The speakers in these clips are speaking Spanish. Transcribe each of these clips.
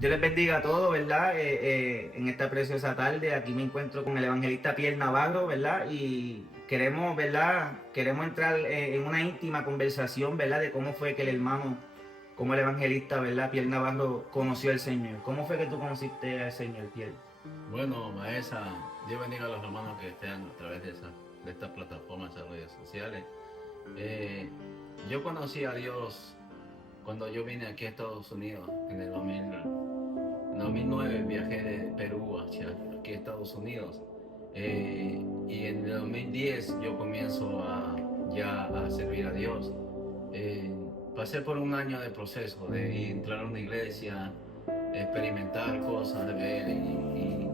Dios les bendiga a todos, ¿verdad? En esta preciosa tarde, aquí me encuentro con el evangelista Pierre Navarro, ¿verdad? Y queremos, ¿verdad? Queremos entrar en una íntima conversación, ¿verdad? De cómo fue que el hermano, como el evangelista, ¿verdad? Pierre Navarro conoció al Señor. ¿Cómo fue que tú conociste al Señor, Pierre? Bueno, maestra, Dios bendiga a los hermanos que estén a través de estas plataformas de redes sociales. Yo conocí a Dios cuando yo vine aquí a Estados Unidos en el 2009. Viajé de Perú hacia aquí a Estados Unidos. Y en el 2010 yo comienzo ya a servir a Dios. Pasé por un año de proceso de entrar a una iglesia, experimentar cosas, de ver,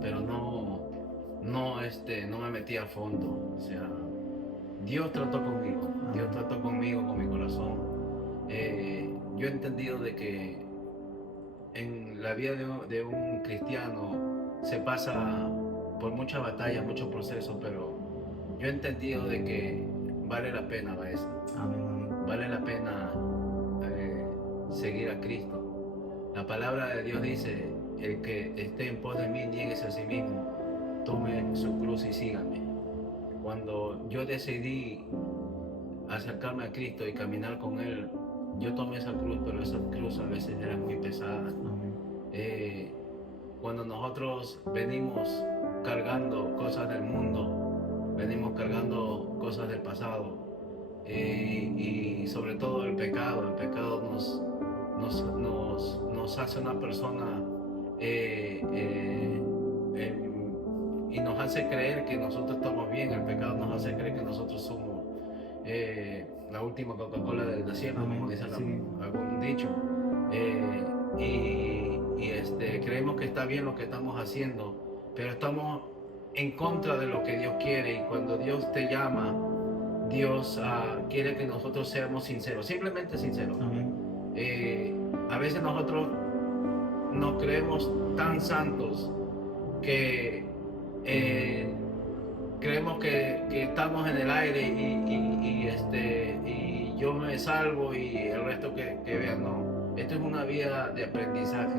pero no me metí a fondo. O sea, Dios trató conmigo, con mi corazón. Yo he entendido de que en la vida de un cristiano se pasa por muchas batallas, muchos procesos, pero yo he entendido de que vale la pena, maestro. Amén, amén. Vale la pena seguir a Cristo. La palabra de Dios dice: el que esté en pos de mí, niéguese a sí mismo, tome su cruz y sígame. Cuando yo decidí acercarme a Cristo y caminar con Él, yo tomé esa cruz, pero esa cruz a veces era muy pesada. Cuando nosotros venimos cargando cosas del mundo, venimos cargando cosas del pasado, y sobre todo el pecado nos hace una persona, y nos hace creer que nosotros estamos bien. El pecado nos hace creer que nosotros somos la última Coca-Cola del desierto, como dice algún dicho. Creemos que está bien lo que estamos haciendo, pero estamos en contra de lo que Dios quiere. Y cuando Dios te llama, Dios quiere que nosotros seamos sinceros, simplemente sinceros. A veces nosotros nos creemos tan santos que creemos que estamos en el aire y yo me salvo y el resto que vean. No, esto es una vida de aprendizaje,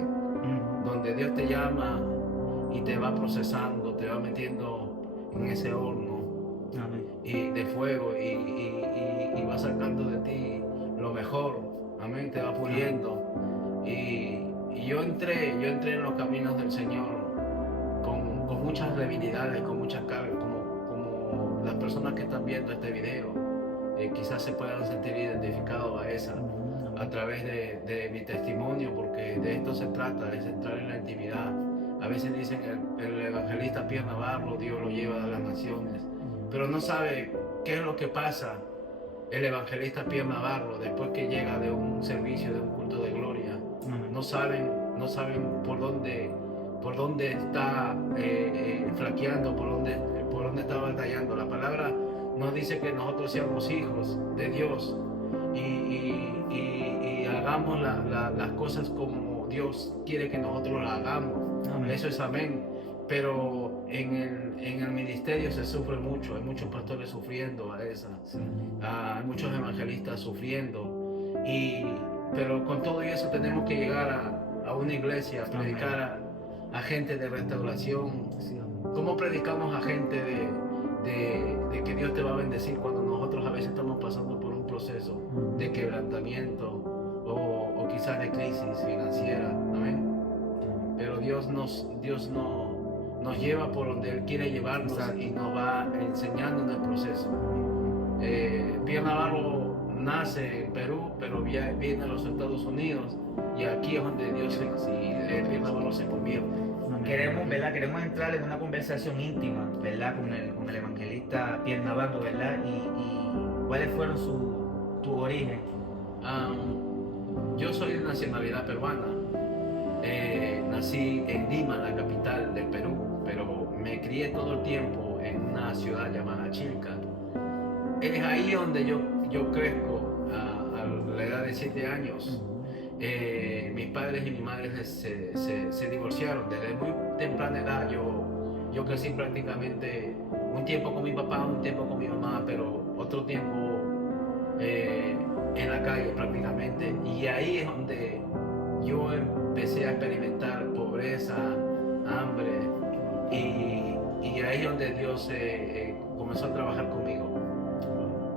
donde Dios te llama y te va procesando, te va metiendo en ese horno y de fuego y va sacando de ti lo mejor. Amén, te va puliendo. Y yo entré en los caminos del Señor con muchas debilidades, con muchas cargas, como las personas que están viendo este video quizás se puedan sentir identificados a través de mi testimonio, porque de esto se trata, es entrar en la intimidad. A veces dicen el evangelista Pierre Navarro, Dios lo lleva a las naciones, pero no sabe qué es lo que pasa el evangelista Pierre Navarro después que llega de un servicio, de un culto de gloria. No saben por dónde está flaqueando, por dónde está batallando. La palabra nos dice que nosotros seamos hijos de Dios y hagamos las cosas como Dios quiere que nosotros las hagamos. Amén. Eso es amén. Pero en el ministerio se sufre mucho, hay muchos pastores sufriendo hay muchos evangelistas sufriendo, pero con todo eso tenemos que llegar a una iglesia, a predicar a gente de restauración. ¿Cómo predicamos a gente de que Dios te va a bendecir cuando nosotros a veces estamos pasando por un proceso de quebrantamiento o quizás de crisis financiera? Amén. Pero Dios nos lleva por donde Él quiere llevarnos. Y nos va enseñando en el proceso. Pierre Navarro nace en Perú, pero viene a los Estados Unidos, y aquí es donde Pierre Navarro se convierte. Queremos, ¿verdad? Queremos entrar en una conversación íntima, ¿verdad? Con el evangelista Pierre Navarro, ¿verdad? Y ¿cuáles fueron tu origen? Yo soy de nacionalidad peruana. Nací en Lima, la capital del Perú, pero me crié todo el tiempo en una ciudad llamada Chilca. Es ahí donde yo crezco a la edad de 7 años. Mis padres y mi madre se divorciaron desde muy temprana edad. Yo crecí prácticamente un tiempo con mi papá, un tiempo con mi mamá, pero otro tiempo en la calle prácticamente. Y ahí es donde yo empecé a experimentar pobreza, hambre, y ahí es donde Dios comenzó a trabajar conmigo.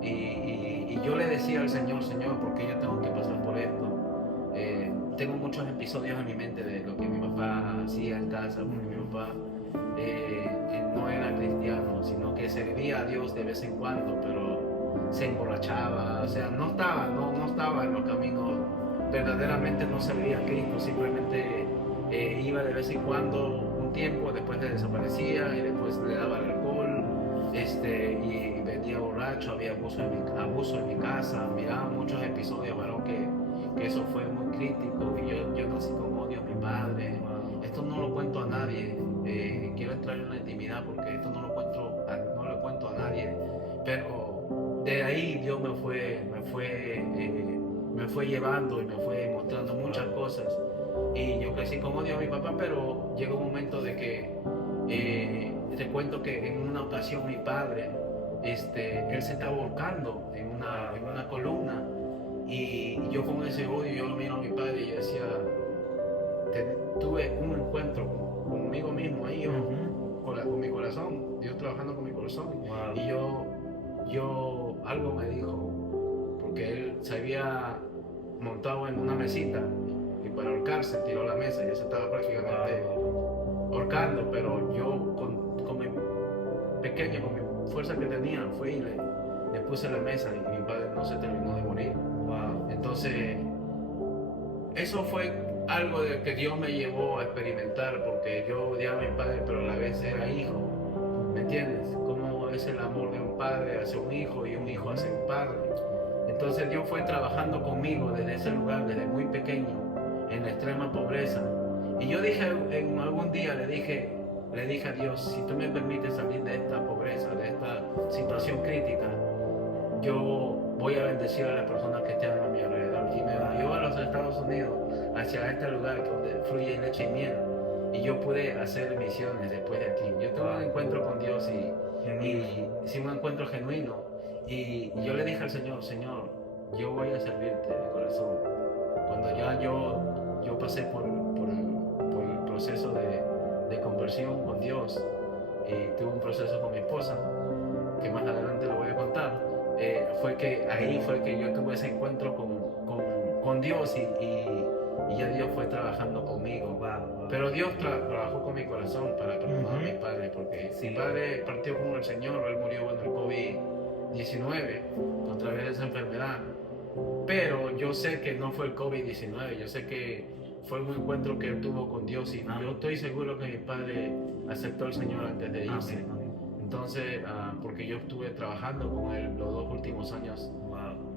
Y yo le decía al Señor, Señor, ¿por qué yo tengo que pasar por esto? Tengo muchos episodios en mi mente de lo que mi papá hacía en casa, porque mi papá no era cristiano, sino que servía a Dios de vez en cuando, pero se emborrachaba, o sea, no estaba en los caminos, verdaderamente no servía a Cristo, simplemente iba de vez en cuando un tiempo, después desaparecía y después le daba el alcohol, y vendía borracho, había abuso en mi casa, miraba muchos episodios, varón, que eso fue muy crítico, y yo nací con odio a mi padre. Esto no lo cuento a nadie, quiero entrar en la intimidad porque esto no lo cuento a nadie, pero de ahí Dios me fue llevando y me fue mostrando muchas cosas, y yo crecí con odio a mi papá, pero llegó un momento de que te cuento que en una ocasión mi padre, él se estaba ahorcando en una columna, y yo con ese odio, yo lo miro a mi padre y yo decía, tuve un encuentro conmigo mismo ahí, con mi corazón, Dios trabajando con mi corazón. Wow. Y yo algo me dijo, porque él se había montado en una mesita y para ahorcarse tiró la mesa y ya se estaba prácticamente ahorcando, pero yo con mi pequeño, con mi fuerza que tenía, fui y le puse la mesa, y mi padre no se terminó de morir. Wow. Entonces, eso fue algo de que Dios me llevó a experimentar, porque yo odiaba a mi padre, pero a la vez era hijo, ¿me entiendes? Cómo es el amor de un padre hacia un hijo y un hijo hacia un padre. Entonces Dios fue trabajando conmigo desde ese lugar, desde muy pequeño, en la extrema pobreza. Y yo dije, en algún día le dije a Dios, si tú me permites salir de esta pobreza, de esta situación crítica, yo voy a bendecir a las personas que estén a mi alrededor. Y me envió a los Estados Unidos, hacia este lugar donde fluye leche y miel, y yo pude hacer misiones después de aquí. Yo tuve un encuentro con Dios y hice un encuentro genuino, y yo le dije al Señor, Señor, yo voy a servirte de corazón. Cuando ya yo pasé por el proceso de conversión con Dios, y tuve un proceso con mi esposa, que más adelante lo voy a contar, ahí fue que yo tuve ese encuentro con Dios, y ya Dios fue trabajando conmigo. Wow. Pero Dios trabajó con mi corazón para perdonar a mi padre, porque mi padre partió con el Señor, él murió con el COVID-19, a través de esa enfermedad. Pero yo sé que no fue el COVID-19, yo sé que fue un encuentro que él tuvo con Dios, y yo estoy seguro que mi padre aceptó al Señor antes de irse. Entonces, porque yo estuve trabajando con él los 2 últimos años,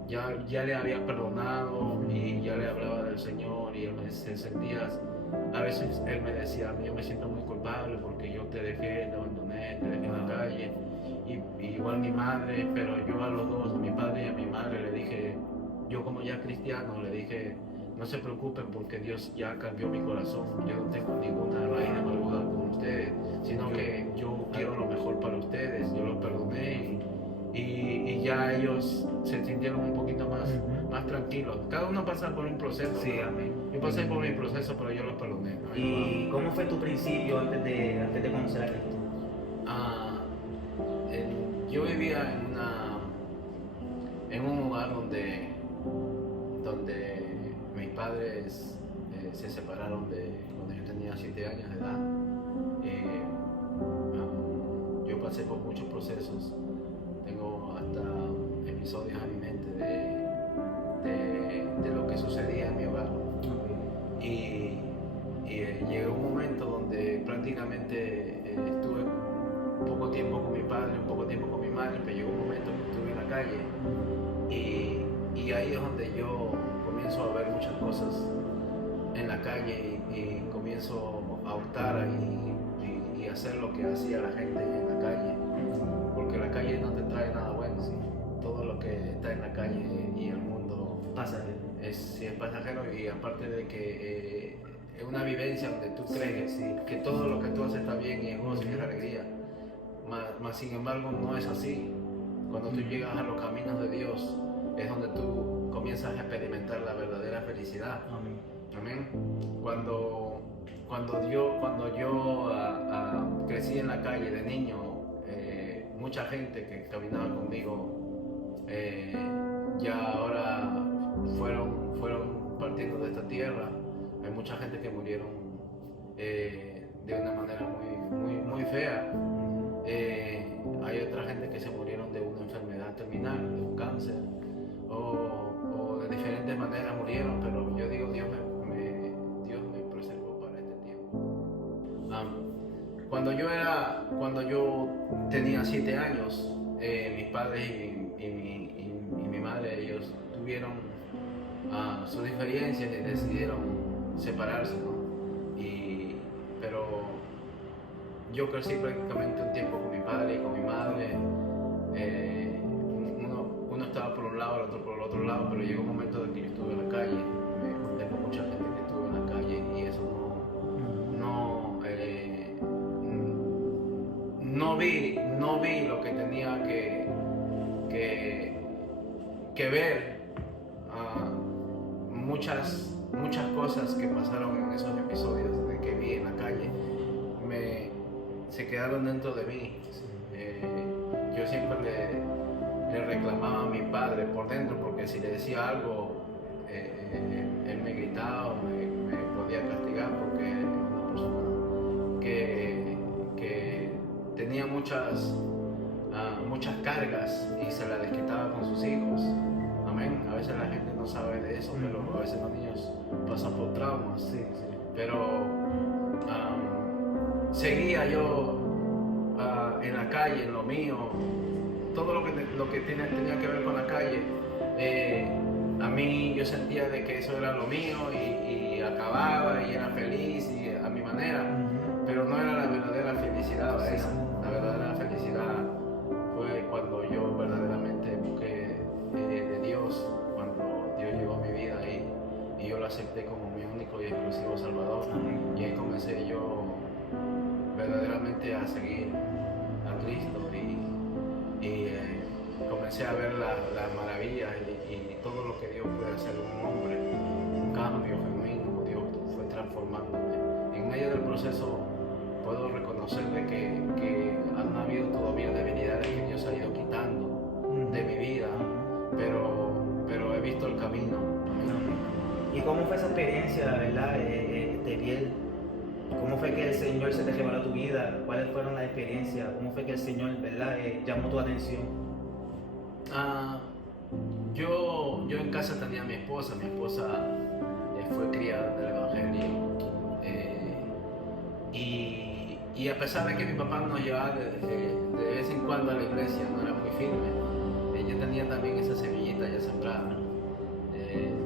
ya le había perdonado y ya le hablaba del Señor, y él se sentía, a veces él me decía, yo me siento muy culpable porque yo te dejé, te abandoné, te dejé en la calle, y igual mi madre, pero yo a los dos, a mi padre y a mi madre, le dije, yo como ya cristiano, le dije, no se preocupen porque Dios ya cambió mi corazón, yo no tengo ninguna raíz de amargura con ustedes, sino que yo quiero lo mejor para ustedes, yo los perdoné, y ya ellos se sintieron un poquito más tranquilos. Cada uno pasa por un proceso. Sí, amén. Yo pasé por mi proceso, pero yo los perdoné. ¿Y cómo fue tu principio antes de conocer a Cristo? Yo vivía en un lugar donde mis padres se separaron cuando yo tenía 7 años de edad. Yo pasé por muchos procesos. Tengo hasta episodios en mi mente de lo que sucedía en mi hogar. Y llegó un momento donde prácticamente estuve poco tiempo con mi padre, un poco tiempo con mi madre, pero llegó un momento que estuve en la calle, y ahí es donde yo comienzo a ver muchas cosas en la calle, y comienzo a optar y hacer lo que hacía la gente en la calle, porque la calle no te trae nada bueno. ¿Sí? Todo lo que está en la calle y el mundo es pasajero, y aparte de que es una vivencia donde tú crees que todo lo que tú haces está bien y es gozo y es alegría, mas sin embargo no es así. Cuando tú llegas a los caminos de Dios es donde tú comienzas a experimentar la verdadera felicidad. Amén. Cuando yo crecí en la calle de niño, mucha gente que caminaba conmigo ya ahora fueron partiendo de esta tierra. Hay mucha gente que murieron de una manera muy fea. Hay otra gente que se murieron de una enfermedad terminal, de un cáncer, o de diferentes maneras murieron, pero yo digo, Dios me preservó para este tiempo. Cuando yo tenía 7 años, mis padres y mi madre, ellos tuvieron sus diferencias y decidieron separarse, ¿no? Pero yo crecí prácticamente un tiempo con mi padre y con mi madre. Uno estaba por un lado, el otro por el otro lado, pero llegó un momento en que yo estuve en la calle, me junté con mucha gente que estuvo en la calle y eso no vi lo que tenía que ver. Muchas cosas que pasaron en esos episodios de que vi en la calle se quedaron dentro de mí. Yo siempre le reclamaba a mi padre por dentro, porque si le decía algo, él me gritaba o me podía castigar, porque era una persona que tenía muchas cargas y se las desquitaba con sus hijos. Amén. A veces la gente no sabe de eso, pero a veces los niños pasan por traumas. Sí. Pero seguía yo en la calle, en lo mío, todo lo que tenía que ver con la calle. A mí yo sentía de que eso era lo mío y acababa y era feliz y a mi manera, pero no era la verdadera felicidad. La verdadera felicidad fue cuando yo verdaderamente busqué de Dios, cuando Dios llegó a mi vida y yo lo acepté como mi único y exclusivo Salvador. Y ahí comencé yo verdaderamente a seguir a Cristo y comencé a ver las maravillas y todo lo que Dios puede hacer en un hombre, un cambio genuino. Dios fue transformándome. En medio del proceso puedo reconocer de que han habido todavía debilidades que Dios ha ido quitando de mi vida, pero he visto el camino. ¿Y cómo fue esa experiencia, verdad, de piel? ¿Cómo fue que el Señor se te reveló a tu vida? ¿Cuáles fueron las experiencias? ¿Cómo fue que el Señor, verdad, llamó tu atención? Yo en casa tenía a mi esposa fue criada del Evangelio, y a pesar de que mi papá nos llevaba de vez en cuando a la iglesia, no era muy firme, ella tenía también esa semillita ya sembrada.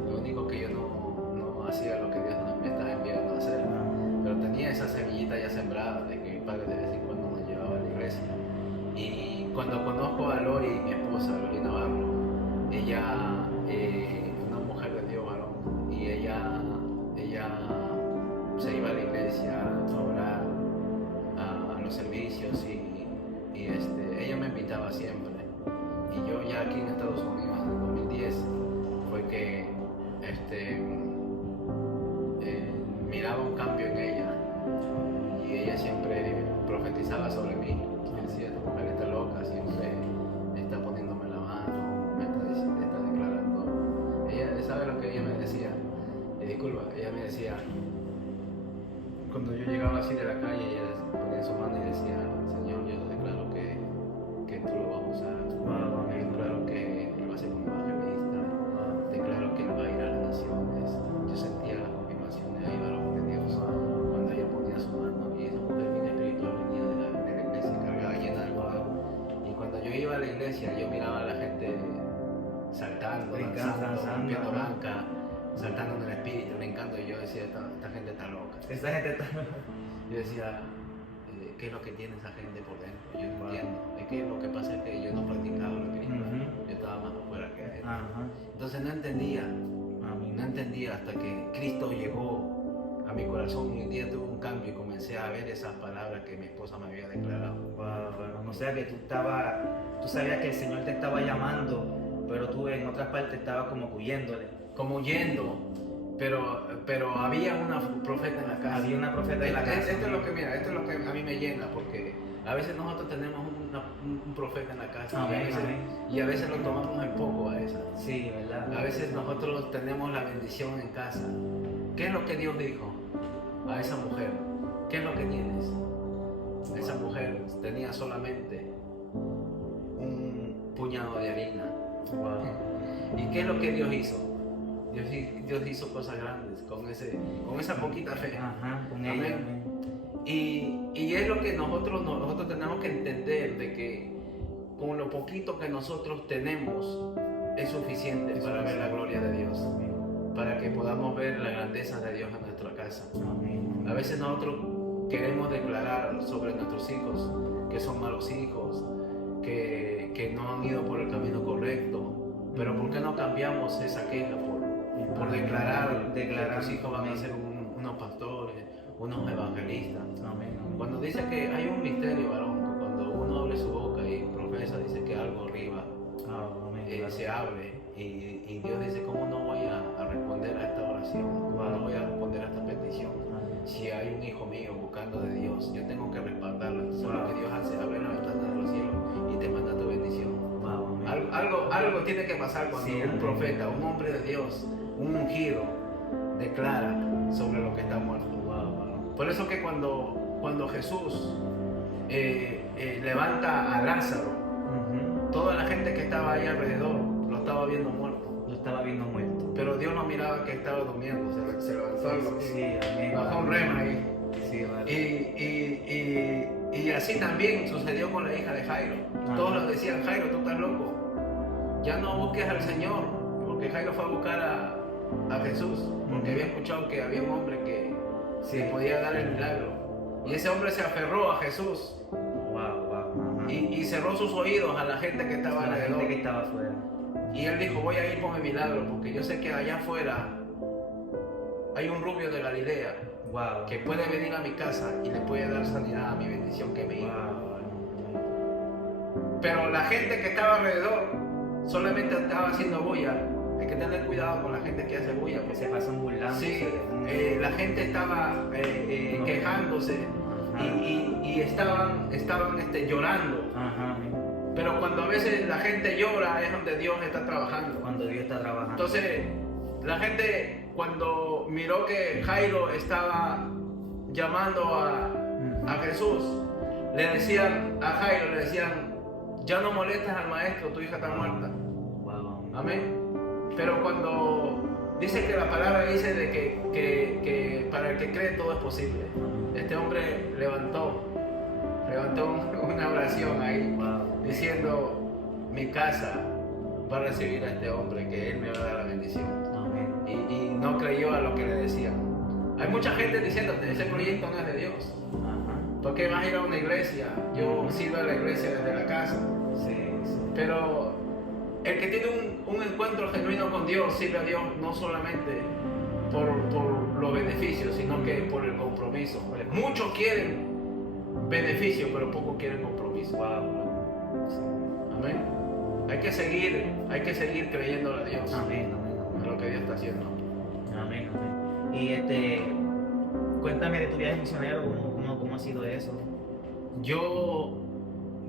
Lo único que yo no hacía lo que Dios me estaba enviando a hacer, pero tenía esa semillita ya sembrada de que mi padre de vez en cuando nos llevaba a la iglesia. Y cuando conozco a Lori, mi esposa, Lori Navarro, ella es una mujer de Dios, varón, y ella se iba a la iglesia a orar, a los servicios, y ella me invitaba siempre. Y yo ya aquí en Estados Unidos en el 2010 fue que miraba un cambio en ella, y ella siempre profetizaba sobre mí. Decía, esta mujer está loca, siempre está poniéndome la mano, me está declarando. Ella sabe lo que ella me decía. Disculpa, ella me decía, cuando yo llegaba así de la calle, ella ponía su mano y decía, Señor, yo declaro que tú lo vas a usar. Declaro que él va a ser un evangelista. Declaro que él va a ir a las naciones. Yo sentía las confirmaciones ahí, varón de Dios, cuando ella ponía su mano, y esa mujer bien espiritual venía de la iglesia cargada, llena de poder. Y cuando yo iba a la iglesia, yo miraba a la gente saltando, danzando, rompiendo banca, saltando en el espíritu, brincando, y yo decía, esta gente está loca. Esta gente está... Yo decía, ¿qué es lo que tiene esa gente por dentro? Yo no entiendo. Es que lo que pasa es que yo no practicaba lo espiritual. Yo estaba más afuera que adentro. Entonces no entendía hasta que Cristo llegó a mi corazón, y un día tuve un cambio y comencé a ver esas palabras que mi esposa me había declarado. O sea que tú sabías que el Señor te estaba llamando, pero tú en otras partes estabas como huyéndole. Como huyendo. pero había una profeta en la casa. Había una profeta en la casa. Esto es lo que, mira, esto es lo que a mí me llena, porque a veces nosotros tenemos un profeta en la casa. Amén, y a veces lo tomamos en poco a esa. Sí, ¿verdad? A veces nosotros tenemos la bendición en casa. ¿Qué es lo que Dios dijo a esa mujer? ¿Qué es lo que tienes? Esa mujer tenía solamente un puñado de harina. Wow. ¿Y qué es lo que Dios hizo? Dios hizo cosas grandes con esa poquita fe. Ajá, con Amén. ella. Amén. Y es lo que nosotros tenemos que entender, de que con lo poquito que nosotros tenemos es suficiente para ver la gloria de Dios, para que podamos ver la grandeza de Dios en nuestra casa. Amén. A veces nosotros queremos declarar sobre nuestros hijos que son malos hijos, que no han ido por el camino correcto, pero ¿por qué no cambiamos esa queja por declarar que tus hijos van a ser unos pastores, unos evangelistas? Amén. Cuando dice que hay un misterio, varón, que cuando uno abre su boca y profesa, dice que algo arriba se abre, y Dios dice, ¿cómo no voy a responder a esta oración? ¿Cómo no voy a responder a esta petición? Si hay un hijo mío buscando de Dios, yo tengo que respaldarlo. Entonces lo que Dios hace, abre la ventana de los cielos y te manda tu bendición. Algo tiene que pasar cuando un profeta, un hombre de Dios, un ungido, declara sobre lo que está muerto. Por eso que cuando Jesús levanta a Lázaro, toda la gente que estaba ahí alrededor lo estaba viendo muerto. Lo estaba viendo muerto. Pero Dios no miraba que estaba durmiendo, se levantó algo. Sí, amén. Bajó un rema ahí. Sí, vale. Y así también sucedió con la hija de Jairo. Todos le decían, Jairo, tú estás loco. Ya no busques al Señor, porque Jairo fue a buscar a Jesús, porque había escuchado que había un hombre que podía dar el milagro. Y ese hombre se aferró a Jesús. Y cerró sus oídos a la gente que estaba alrededor. La gente que estaba afuera. Y él dijo, voy a ir por mi milagro, porque yo sé que allá afuera hay un rubio de Galilea que puede venir a mi casa y le puede dar sanidad a mi bendición que me hizo. Pero la gente que estaba alrededor solamente estaba haciendo bulla. Hay que tener cuidado con la gente que hace bulla, porque se pasan burlando. Sí, la gente estaba quejándose y estaban llorando. Pero cuando a veces la gente llora es donde Dios está trabajando. Cuando Dios está trabajando. Entonces, la gente cuando miró que Jairo estaba llamando a Jesús, le decían a Jairo, ya no molestes al maestro, tu hija está muerta. Amén. Pero cuando dice que la palabra dice de que para el que cree todo es posible, este hombre levantó una oración ahí, diciendo, mi casa va a recibir a este hombre, que él me va a dar la bendición. Y no creyó a lo que le decían. Hay mucha gente diciéndote, ese proyecto no es de Dios. ¿Por qué vas a ir a una iglesia? Yo sirvo a la iglesia desde la casa. Pero el que tiene un encuentro genuino con Dios sirve a Dios no solamente por los beneficios, sino que por el compromiso. Muchos quieren beneficio, pero pocos quieren compromiso. Amén. Hay que seguir creyendo a Dios. Amén. En lo que Dios está haciendo. Amén. Y cuéntame de tu viaje misionero, ¿cómo ha sido eso? Yo,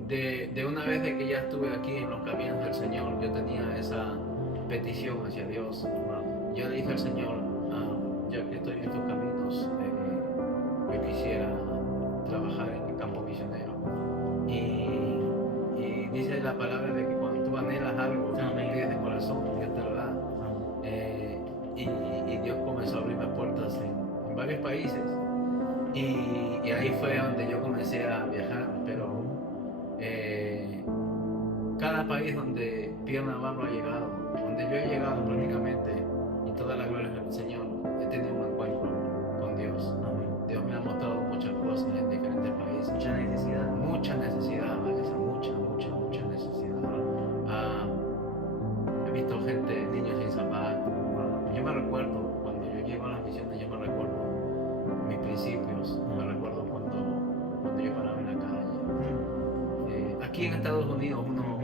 de una vez de que ya estuve aquí en los caminos del Señor, yo tenía esa petición hacia Dios. Yo le dije al Señor, ya que estoy en estos caminos, yo quisiera trabajar en el campo misionero. Y dice la palabra de que cuando tú anhelas algo, pides de corazón, Dios te lo da. Y Dios comenzó a abrirme puertas en varios países. Y ahí fue donde yo comencé a viajar, pero cada país donde Pierna Navarro ha llegado, donde yo he llegado prácticamente, y toda la gloria del Señor, he tenido un encuentro con Dios. Dios me ha mostrado muchas cosas en diferentes países. Mucha necesidad, Vanessa, mucha necesidad. He visto gente, niños sin zapatos. Yo me recuerdo, cuando yo llego a las misiones, yo me recuerdo mis principios, me recuerdo cuando yo paraba en la calle. Aquí en Estados Unidos uno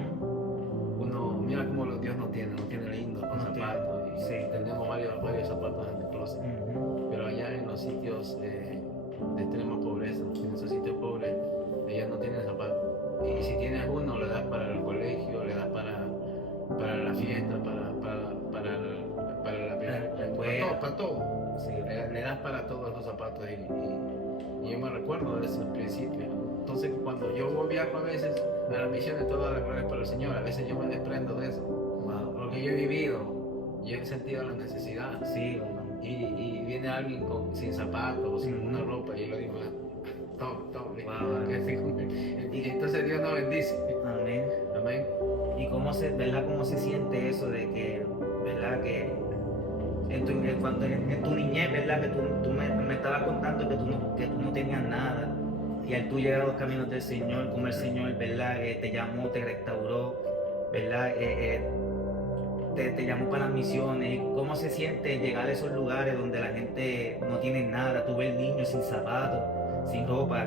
mira cómo Dios no tiene lindo con zapatos, y tenemos varios zapatos zapatos en el closet. Ujú. Pero allá en los sitios de extrema pobreza, en esos sitios pobres, ellos no tienen zapatos. Y si tienes uno, le das para el colegio, le das para la fiesta, para La para escuela. todo, para todo. Sí. Le das para todos los zapatos y yo me recuerdo de ese principio. Entonces cuando yo viajo a veces a las misiones, toda la gloria es para el Señor, a veces yo me desprendo de eso. Wow. Porque yo he vivido, yo he sentido la necesidad. Sí, hermano. Y viene alguien sin zapatos o sin una ropa y yo le digo, toma, Wow. y entonces Dios nos bendice. Amén. Amén. ¿Y cómo se siente eso de que, verdad, que en tu niñez, verdad, que tú me estabas contando que tú no tenías nada, y al tú llegar a los caminos del Señor, como el Señor, verdad, te llamó, te restauró, verdad, te llamó para las misiones? ¿Cómo se siente llegar a esos lugares donde la gente no tiene nada? Tú ves niños sin zapatos, sin ropa.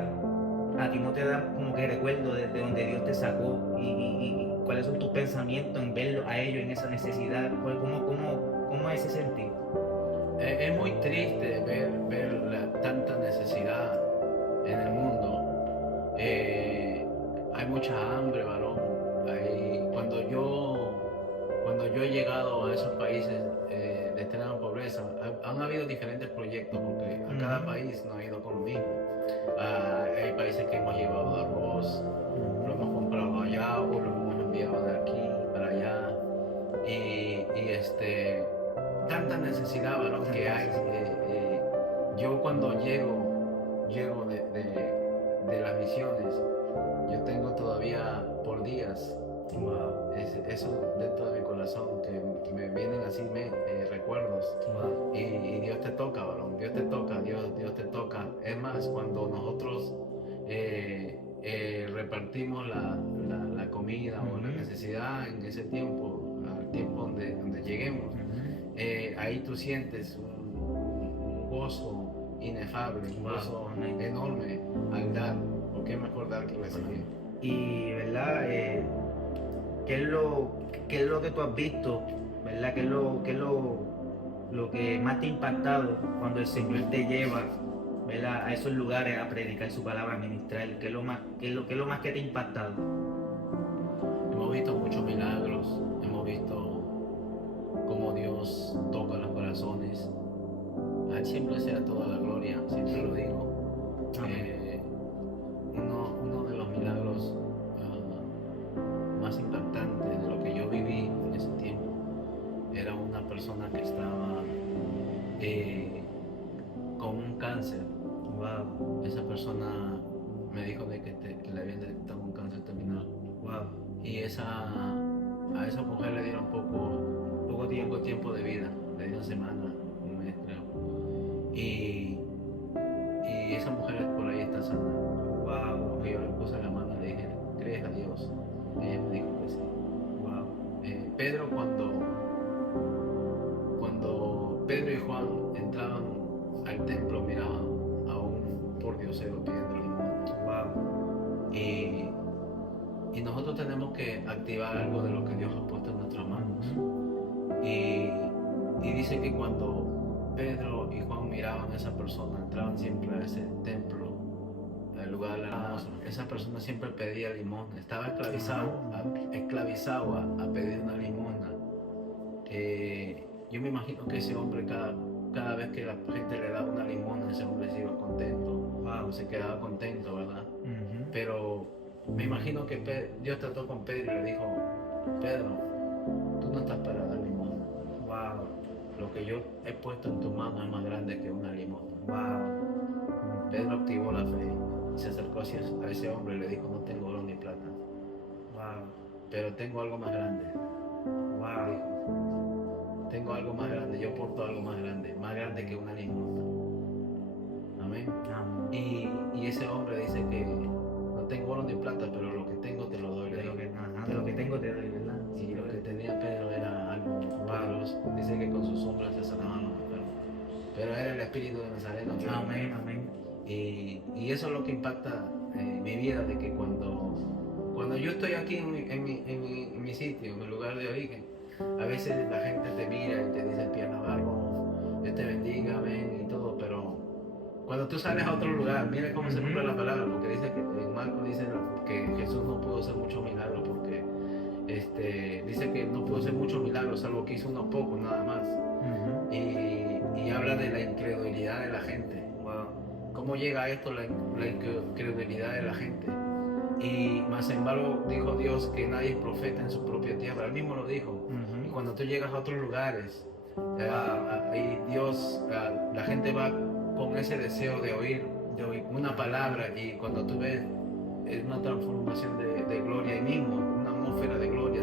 A ti no te da como que recuerdo de donde Dios te sacó, y cuáles son tus pensamientos en verlo a ellos en esa necesidad. ¿Cómo es ese sentido? Es muy triste ver tanta necesidad en el mundo. Hay mucha hambre, varón. Cuando yo he llegado a esos países de extrema pobreza, han habido diferentes proyectos porque a cada país no ha ido con lo mismo. Hay países que hemos llevado arroz, lo hemos comprado allá o lo hemos enviado de aquí para allá. Tanta necesidad, varón, que hay. Yo cuando llego de las misiones, yo tengo todavía por días eso dentro de mi corazón, que me vienen así recuerdos. Wow. Y Dios te toca, varón, Dios te toca, Dios te toca. Es más, cuando nosotros repartimos la comida o la necesidad en ese tiempo, al tiempo donde lleguemos, ahí tú sientes un gozo inefable, un gozo enorme al dar, porque es mejor dar que recibir. Y, ¿verdad? ¿Qué es lo que tú has visto, verdad? ¿Qué es lo que más te ha impactado cuando el Señor te lleva, ¿verdad?, a esos lugares a predicar su palabra, a ministrar? ¿Qué es lo más que te ha impactado? Hemos visto muchos milagros, hemos visto cómo Dios toca los corazones. A Él siempre sea toda la gloria, siempre lo digo. Uno de los milagros más impactantes de lo que yo viví en ese tiempo era una persona que estaba con un cáncer. Wow. Esa persona me dijo de que le habían detectado un cáncer terminal. Wow. Y a esa mujer le dieron poco tiempo de vida, le dieron semana, un mes creo. Y esa mujer por ahí está sana. Wow. Porque yo le puse la mano y le dije, ¿crees a Dios? Ella me dijo que sí. Wow. Pedro, cuando Pedro y Juan entraban al templo, miraban a un pordiosero pidiendo limosna. Wow. Y nosotros tenemos que activar algo de lo que Dios ha puesto en nuestras manos. Y dice que cuando Pedro y Juan miraban a esa persona, entraban siempre a ese templo, al lugar de la limosna. Esa persona siempre pedía limosna, estaba esclavizado a pedir una limosna. Yo me imagino que ese hombre, cada vez que la gente le daba una limosna, ese hombre se iba contento, se quedaba contento, ¿verdad? Pero me imagino que Dios trató con Pedro y le dijo, Pedro, tú no estás para dar limosna. Wow. Lo que yo he puesto en tu mano es más grande que una limosna. Wow. Pedro activó la fe y se acercó a ese hombre y le dijo, no tengo oro ni plata, Wow. pero tengo algo más grande. Wow. Dijo, tengo algo más grande, yo porto algo más grande que una limosna. Amén. Amén. Y ese hombre dice que no tengo oro ni plata, pero lo que tengo te lo doy. De lo que tengo te doy, ¿verdad? Y lo que tenía Pedro era algo poderoso. Dice que con sus sombras se sanaban los enfermos. Pero era el Espíritu de Nazareno. Amén, amén. Y eso es lo que impacta mi vida, de que cuando yo estoy aquí en mi sitio, en mi lugar de origen, a veces la gente te mira y te dice Pierre Navarro, Dios te bendiga, amén y todo, pero cuando tú sales a otro lugar, mira cómo se cumple la palabra, porque dice que en Marcos dice que Jesús no pudo hacer muchos milagros porque dice que no pudo hacer muchos milagros, salvo que hizo unos pocos nada más. Y habla de la incredulidad de la gente. Wow. ¿Cómo llega a esto la incredulidad de la gente? Y más sin embargo dijo Dios que nadie es profeta en su propia tierra, él mismo lo dijo. Y cuando tú llegas a otros lugares, y Dios, la gente va con ese deseo de oír una palabra, y cuando tú ves es una transformación de gloria ahí mismo, una atmósfera de gloria,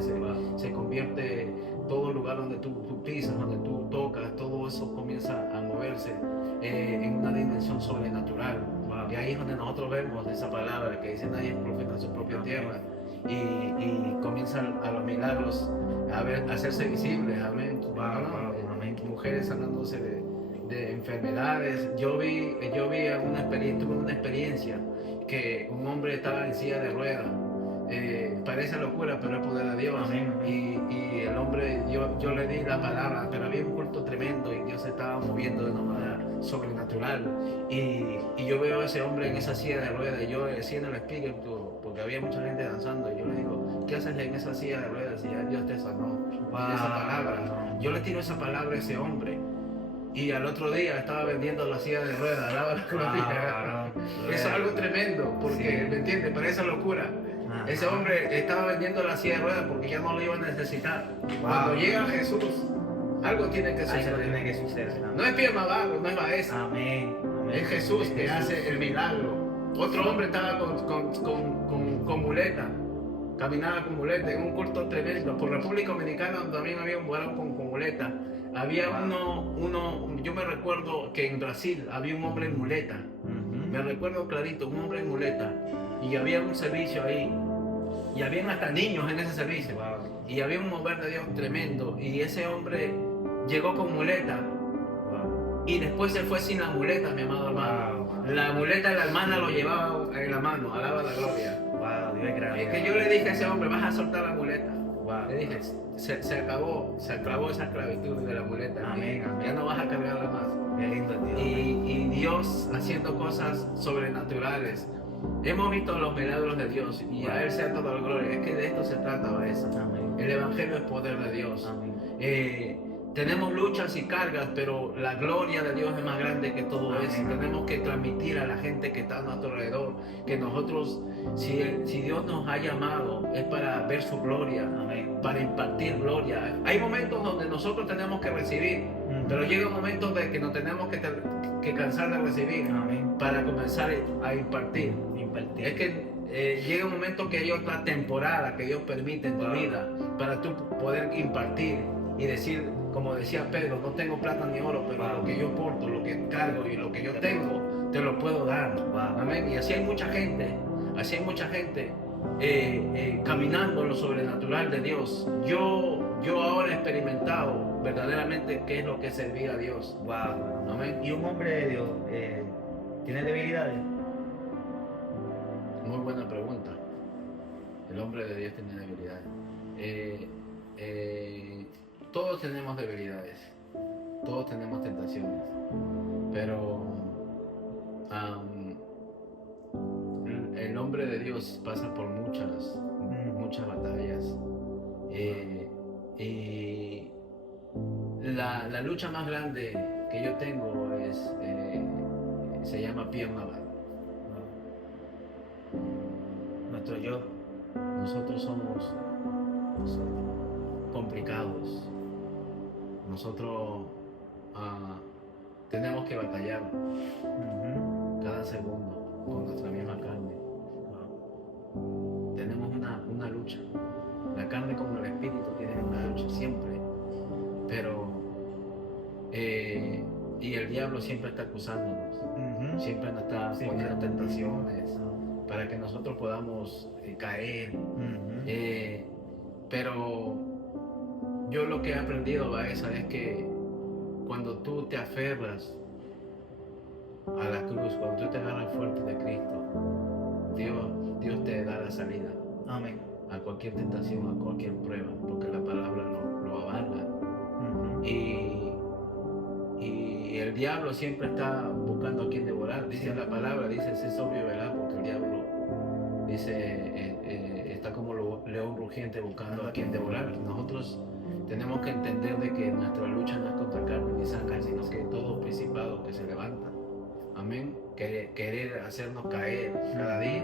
se convierte todo lugar donde tú pisas, donde tú tocas, todo eso comienza a moverse en una dimensión sobrenatural. Wow. Y ahí es donde nosotros vemos esa palabra que dice nadie es profeta en su propia tierra, y comienzan a los milagros a hacerse visibles, amén. Wow, amén. Mujeres sanándose de enfermedades. Yo vi tuve una experiencia que un hombre estaba en silla de ruedas. Parece locura, pero es poder de Dios. Amén. Y el hombre, yo le di la palabra, pero había un culto tremendo y Dios se estaba moviendo de una manera sobrenatural. Y yo veo a ese hombre en esa silla de ruedas, y yo decía en el espíritu, porque había mucha gente danzando, y yo le digo, ¿qué haces en esa silla de ruedas? Y ya Dios te sanó. Wow. Esa palabra. Yo le tiro esa palabra a ese hombre. Y al otro día estaba vendiendo la silla de ruedas, Eso es algo tremendo, porque, sí. ¿Me entiendes? Parece locura. Ese hombre estaba vendiendo la silla de ruedas porque ya no lo iba a necesitar. Cuando llega Jesús, algo tiene que suceder. No es pie más bajo, no es Baeza. Amén. Es Jesús que hace el milagro. Otro hombre estaba con muleta, caminaba con muleta en un culto tremendo. Por República Dominicana también había un varón con muleta. Había yo me recuerdo que en Brasil había un hombre en muleta. Me recuerdo clarito, un hombre en muleta. Y había un servicio ahí. Y habían hasta niños en ese servicio. Wow. Y había un mover de Dios tremendo. Y ese hombre llegó con muleta. Wow. Y después se fue sin la muleta, mi amado hermano. Wow. La muleta de la hermana lo llevaba en la mano. Alaba la gloria. Wow, Dios es grande. Es que yo le dije a ese hombre, vas a soltar la muleta. Wow. Le dije, se acabó esa esclavitud de la muleta. Amén, amén. Ya no vas a cargarla más. Qué lindo Dios. Y Dios haciendo cosas sobrenaturales. Hemos visto los milagros de Dios, y a Él sea toda la gloria. Es que de esto se trata, Baeza. El Evangelio es poder de Dios. Tenemos luchas y cargas, pero la gloria de Dios es más grande que todo eso. Tenemos que transmitir a la gente que está a nuestro alrededor que nosotros, si Dios nos ha llamado, es para ver su gloria, para impartir gloria. Hay momentos donde nosotros tenemos que recibir, pero llega un momento de que nos tenemos que cansar de recibir para comenzar a impartir. Es que llega un momento que hay otra temporada que Dios permite en tu vida para tú poder impartir y decir, como decía Pedro, no tengo plata ni oro, pero lo que yo porto, lo que cargo y lo que yo tengo, te lo puedo dar. Amén. Y así hay mucha gente caminando en lo sobrenatural de Dios. Yo ahora he experimentado verdaderamente qué es lo que es servir a Dios. Wow. Amén. ¿Y un hombre de Dios tiene debilidades? Muy buena pregunta. El hombre de Dios tiene debilidades. Todos tenemos debilidades, todos tenemos tentaciones, pero el hombre de Dios pasa por muchas batallas. Y la lucha más grande que yo tengo se llama pierna baja. Nuestro yo. Nosotros somos complicados. Nosotros tenemos que batallar cada segundo con nuestra misma carne. Tenemos una lucha. La carne como el espíritu tienen una lucha siempre. Pero y el diablo siempre está acusándonos. Siempre nos está poniendo tentaciones para que nosotros podamos caer. Pero yo lo que he aprendido, Baeza, es que cuando tú te aferras a la cruz, cuando tú te agarras fuerte de Cristo, Dios te da la salida. Amén. A cualquier tentación, a cualquier prueba, porque la palabra lo avala. Y y el diablo siempre está buscando a quien devorar. Dice la palabra, dice, sé sobrio, ¿verdad? Porque el diablo dice, está como león rugiente buscando a quien devorar. Nosotros tenemos que entender de que nuestra lucha no es contra carne ni sangre, sino que todo principado que se levanta. Amén. Querer hacernos caer cada día.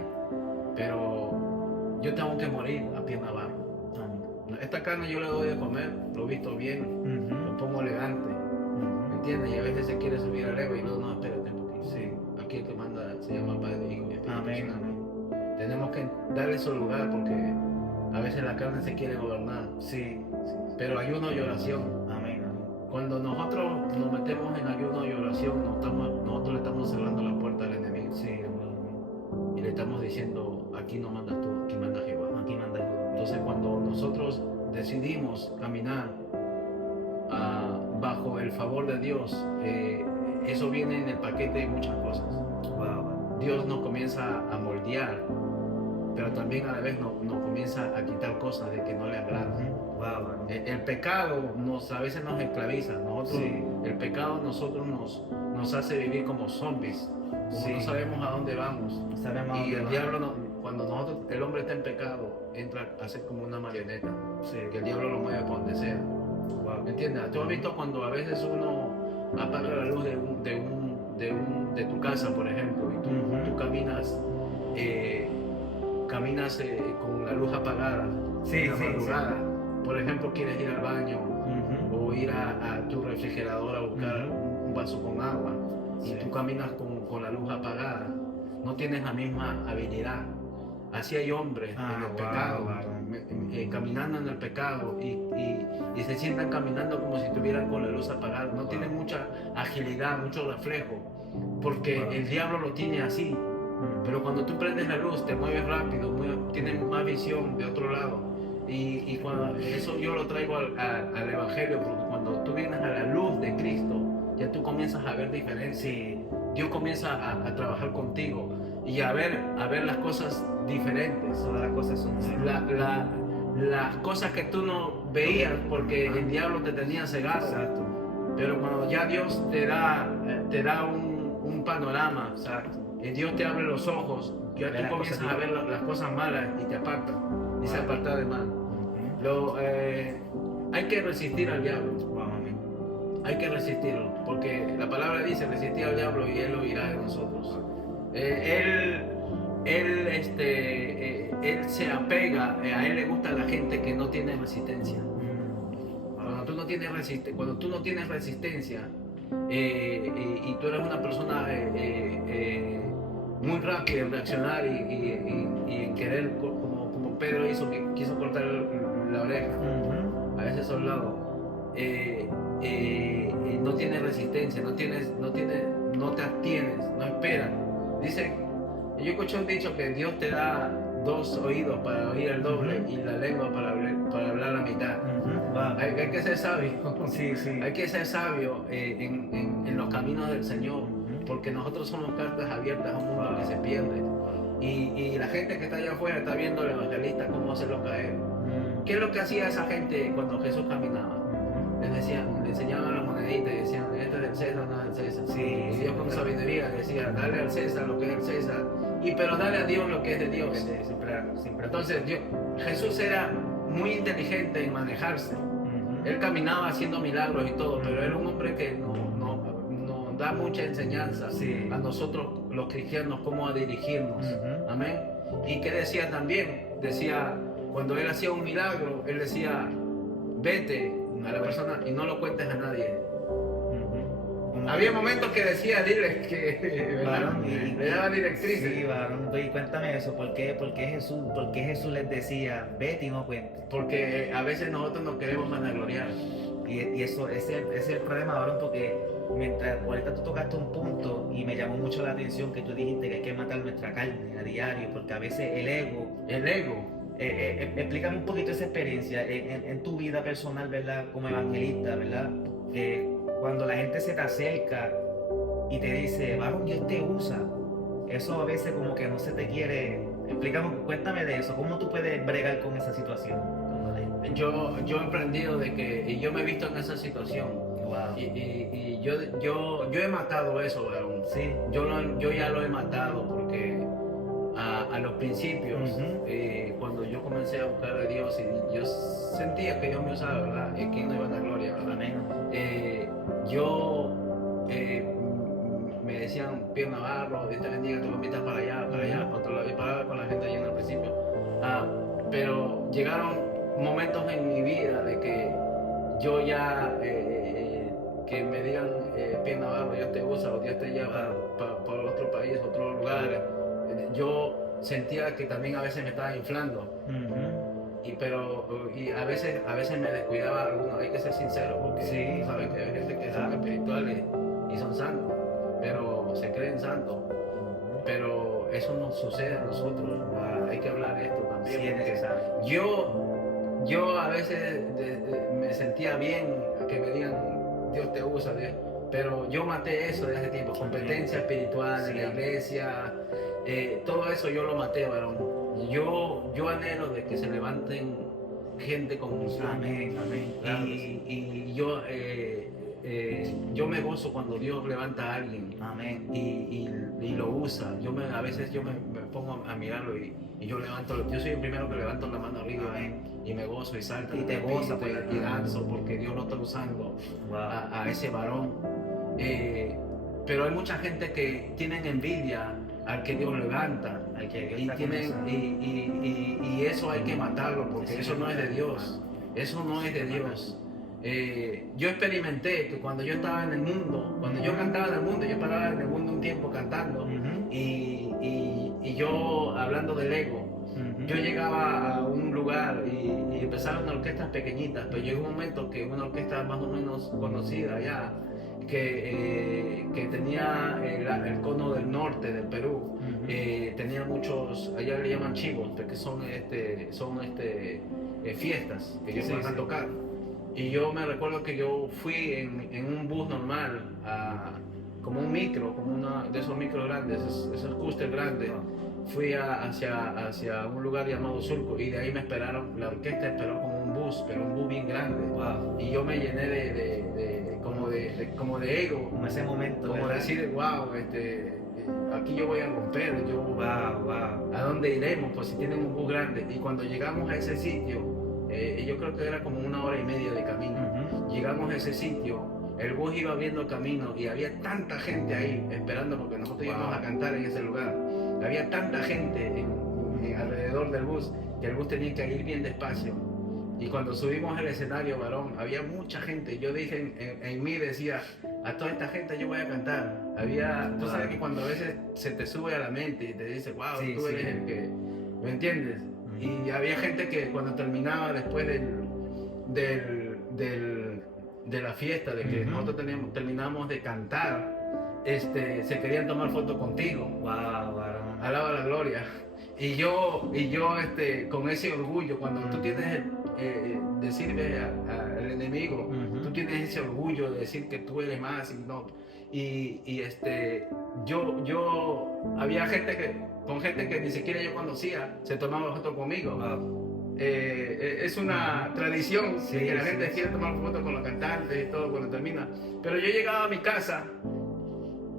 Pero yo tengo que morir a pie navarro. Esta carne yo le doy de comer, lo visto bien, lo pongo elegante. ¿Me entiendes? Y a veces se quiere subir al ego y no, espérate, porque sí, aquí el que manda se llama Padre, Hijo y Espíritu Santo. Tenemos que darle su lugar porque a veces la carne se quiere gobernar. Sí. Pero ayuno y oración. Amén. Cuando nosotros nos metemos en ayuno y oración, nosotros le estamos cerrando la puerta al enemigo. Sí. Y le estamos diciendo, aquí no mandas tú, aquí manda Jehová. Aquí manda Jehová. Entonces cuando nosotros decidimos caminar bajo el favor de Dios, eso viene en el paquete de muchas cosas. Wow. Dios nos comienza a moldear, pero también a la vez nos comienza a quitar cosas de que no le agradan. Wow. El pecado a veces nos esclaviza. El pecado nos hace vivir como zombies. No sabemos a dónde vamos. Y el diablo, cuando el hombre está en pecado, entra a ser como una marioneta. Que el diablo lo mueve por donde sea. Wow. ¿Entiendes? Tú has visto cuando a veces uno apaga la luz de tu casa, por ejemplo, y tú caminas con la luz apagada, en la madrugada. Por ejemplo, quieres ir al baño o ir a tu refrigerador a buscar un vaso con agua y tú caminas con la luz apagada, no tienes la misma habilidad. Así hay hombres en el pecado, caminando en el pecado y se sientan caminando como si estuvieran con la luz apagada. No tienen mucha agilidad, mucho reflejo, porque el diablo lo tiene así. Pero cuando tú prendes la luz, te mueves rápido, tienes más visión de otro lado. Y cuando eso yo lo traigo al Evangelio, porque cuando tú vienes a la luz de Cristo, ya tú comienzas a ver diferencia. Dios comienza a trabajar contigo y a ver las cosas diferentes. Todas las cosas son las cosas que tú no veías porque el diablo te tenía cegado. Exacto. Pero cuando ya Dios te da un panorama, exacto. Dios te abre los ojos, ya tú comienzas a ver las cosas malas y te apartas. Dice apartar de mal. Hay que resistir al diablo. Hay que resistirlo, porque la palabra dice resistir al diablo y él lo irá de nosotros. Él se apega, a él le gusta la gente que no tiene resistencia. Cuando tú no tienes resistencia y tú eres una persona muy rápida en reaccionar y en querer, como Pedro hizo, que quiso cortar la oreja a ese soldado, no tienes resistencia, no te abstienes, no esperas. Dice, yo escuché un dicho que Dios te da 2 oídos para oír el doble y la lengua para hablar la mitad. Hay que ser sabio. Hay que ser sabio en los caminos del Señor, porque nosotros somos cartas abiertas a un mundo que se pierde. Y la gente que está allá afuera está viendo al evangelista cómo hacerlo caer. ¿Qué es lo que hacía esa gente cuando Jesús caminaba? Le enseñaban las moneditas y decían, esto es del César, no es del César. Y Dios con sabiduría decía, dale al César lo que es del César, pero dale a Dios lo que es de Dios. Siempre. Entonces Jesús era muy inteligente en manejarse. Él caminaba haciendo milagros y todo, pero era un hombre que nos da mucha enseñanza a nosotros los cristianos cómo a dirigirnos. Amén. Y que decía también, cuando él hacía un milagro, él decía, vete a la persona y no lo cuentes a nadie. Había momentos que decía, diles que le daba directrices. Sí, varón. Y cuéntame eso, ¿por qué Jesús les decía, vete y no cuentes? Porque a veces nosotros nos queremos vanagloriar. Y eso ese es el problema, varón, porque ahorita tú tocaste un punto y me llamó mucho la atención que tú dijiste que hay que matar nuestra carne a diario, porque a veces el ego. Explícame un poquito esa experiencia en tu vida personal, ¿verdad? Como evangelista, ¿verdad? Cuando la gente se te acerca y te dice, varón, Dios te usa, eso a veces como que no se te quiere. Cuéntame de eso, ¿cómo tú puedes bregar con esa situación? Yo he aprendido de que, y yo me he visto en esa situación, Wow. Y yo he matado eso, varón. Sí. Yo ya lo he matado porque a los principios, cuando yo comencé a buscar a Dios y yo sentía que Dios me usaba, ¿verdad? Y que no iba a dar gloria, ¿verdad? Amén. Yo me decían, Pierre Navarro, Dios te bendiga, tú lo invitas para allá, para otro lado, y paraba con la gente allá en el principio. Pero llegaron momentos en mi vida de que yo ya, que me digan, Pierre Navarro, Dios te usa o Dios te lleva para otro país, otro lugar. Yo sentía que también a veces me estaba inflando. Y a veces me descuidaba algunos, hay que ser sincero, porque Sí, sabes que hay gente que son espirituales y son santos, pero se creen santos. Pero eso no sucede a nosotros. Hay que hablar esto también. Sí, es necesario. Yo a veces me sentía bien que me digan Dios te usa, Dios, pero yo maté eso de hace tiempo. Competencia espiritual en la iglesia, todo eso yo lo maté, varón. Yo anhelo de que se levanten gente con unción. Amén, amén. Claro que sí. Y yo me gozo cuando Dios levanta a alguien. Amén. Y lo usa. A veces yo me pongo a mirarlo y yo yo soy el primero que levanto la mano arriba. Amén. Y me gozo y salto. Y te goza y danzo porque Dios lo está usando a ese varón. Pero hay mucha gente que tienen envidia al que Dios levanta. Al que Dios Y, está y eso hay que matarlo porque eso no es de Dios. Eso no es de Dios. Yo experimenté que cuando yo estaba en el mundo, cuando yo cantaba en el mundo, yo paraba en el mundo un tiempo cantando y yo hablando del ego, yo llegaba a un lugar y empezaron orquestas pequeñitas, pero llegó un momento que una orquesta más o menos conocida ya, que tenía el cono del norte del Perú, tenía muchos, allá le llaman chivos, porque son fiestas que ellos van a tocar. Y yo me recuerdo que yo fui en un bus normal, como un micro, como uno de esos micros grandes, esos cúster grandes. Fui hacia un lugar llamado Surco y de ahí me esperaron, la orquesta esperó con un bus, pero un bus bien grande. Wow. Y yo me llené como de ego. Como ese momento. Como ¿verdad? decir, wow, aquí yo voy a romper, ¿a dónde iremos? Pues si tienen un bus grande. Y cuando llegamos a ese sitio, yo creo que era como 1 hora y media de camino. Llegamos a ese sitio, el bus iba abriendo camino y había tanta gente ahí esperando porque nosotros íbamos a cantar en ese lugar. Había tanta gente alrededor del bus que el bus tenía que ir bien despacio. Y cuando subimos al escenario, varón, había mucha gente. Yo dije en mí, decía, a toda esta gente yo voy a cantar. Tú sabes que cuando a veces se te sube a la mente y te dice, wow, tú eres el que, ¿me entiendes? Y había gente que cuando terminaba después de la fiesta, de que nosotros terminamos de cantar, se querían tomar fotos contigo. Alaba la gloria. Y yo con ese orgullo, cuando tú tienes decirle al enemigo, tú tienes ese orgullo de decir que tú eres más y no. Yo había con gente que ni siquiera yo conocía, se tomaba fotos conmigo. Es una tradición que la gente quiere tomar fotos con los cantantes y todo cuando termina. Pero yo llegaba a mi casa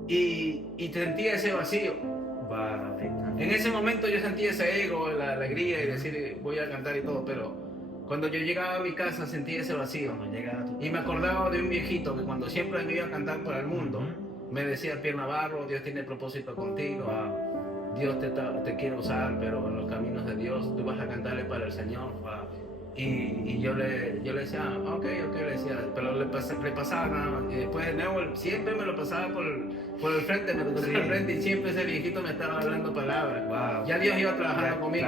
y sentía ese vacío. En ese momento yo sentía ese ego, la alegría y decir voy a cantar y todo, pero cuando yo llegaba a mi casa sentía ese vacío. Y me acordaba de un viejito que cuando siempre me iba a cantar para el mundo, me decía, Pierre Navarro, Dios tiene propósito contigo. Dios te quiere usar, pero en los caminos de Dios tú vas a cantarle para el Señor. Y yo le decía, ok, le decía, pero le pasaba nada más. Y después de nuevo, siempre me lo pasaba por el frente, me lo pasaba al frente y siempre ese viejito me estaba hablando palabras. Ya Dios iba trabajando conmigo.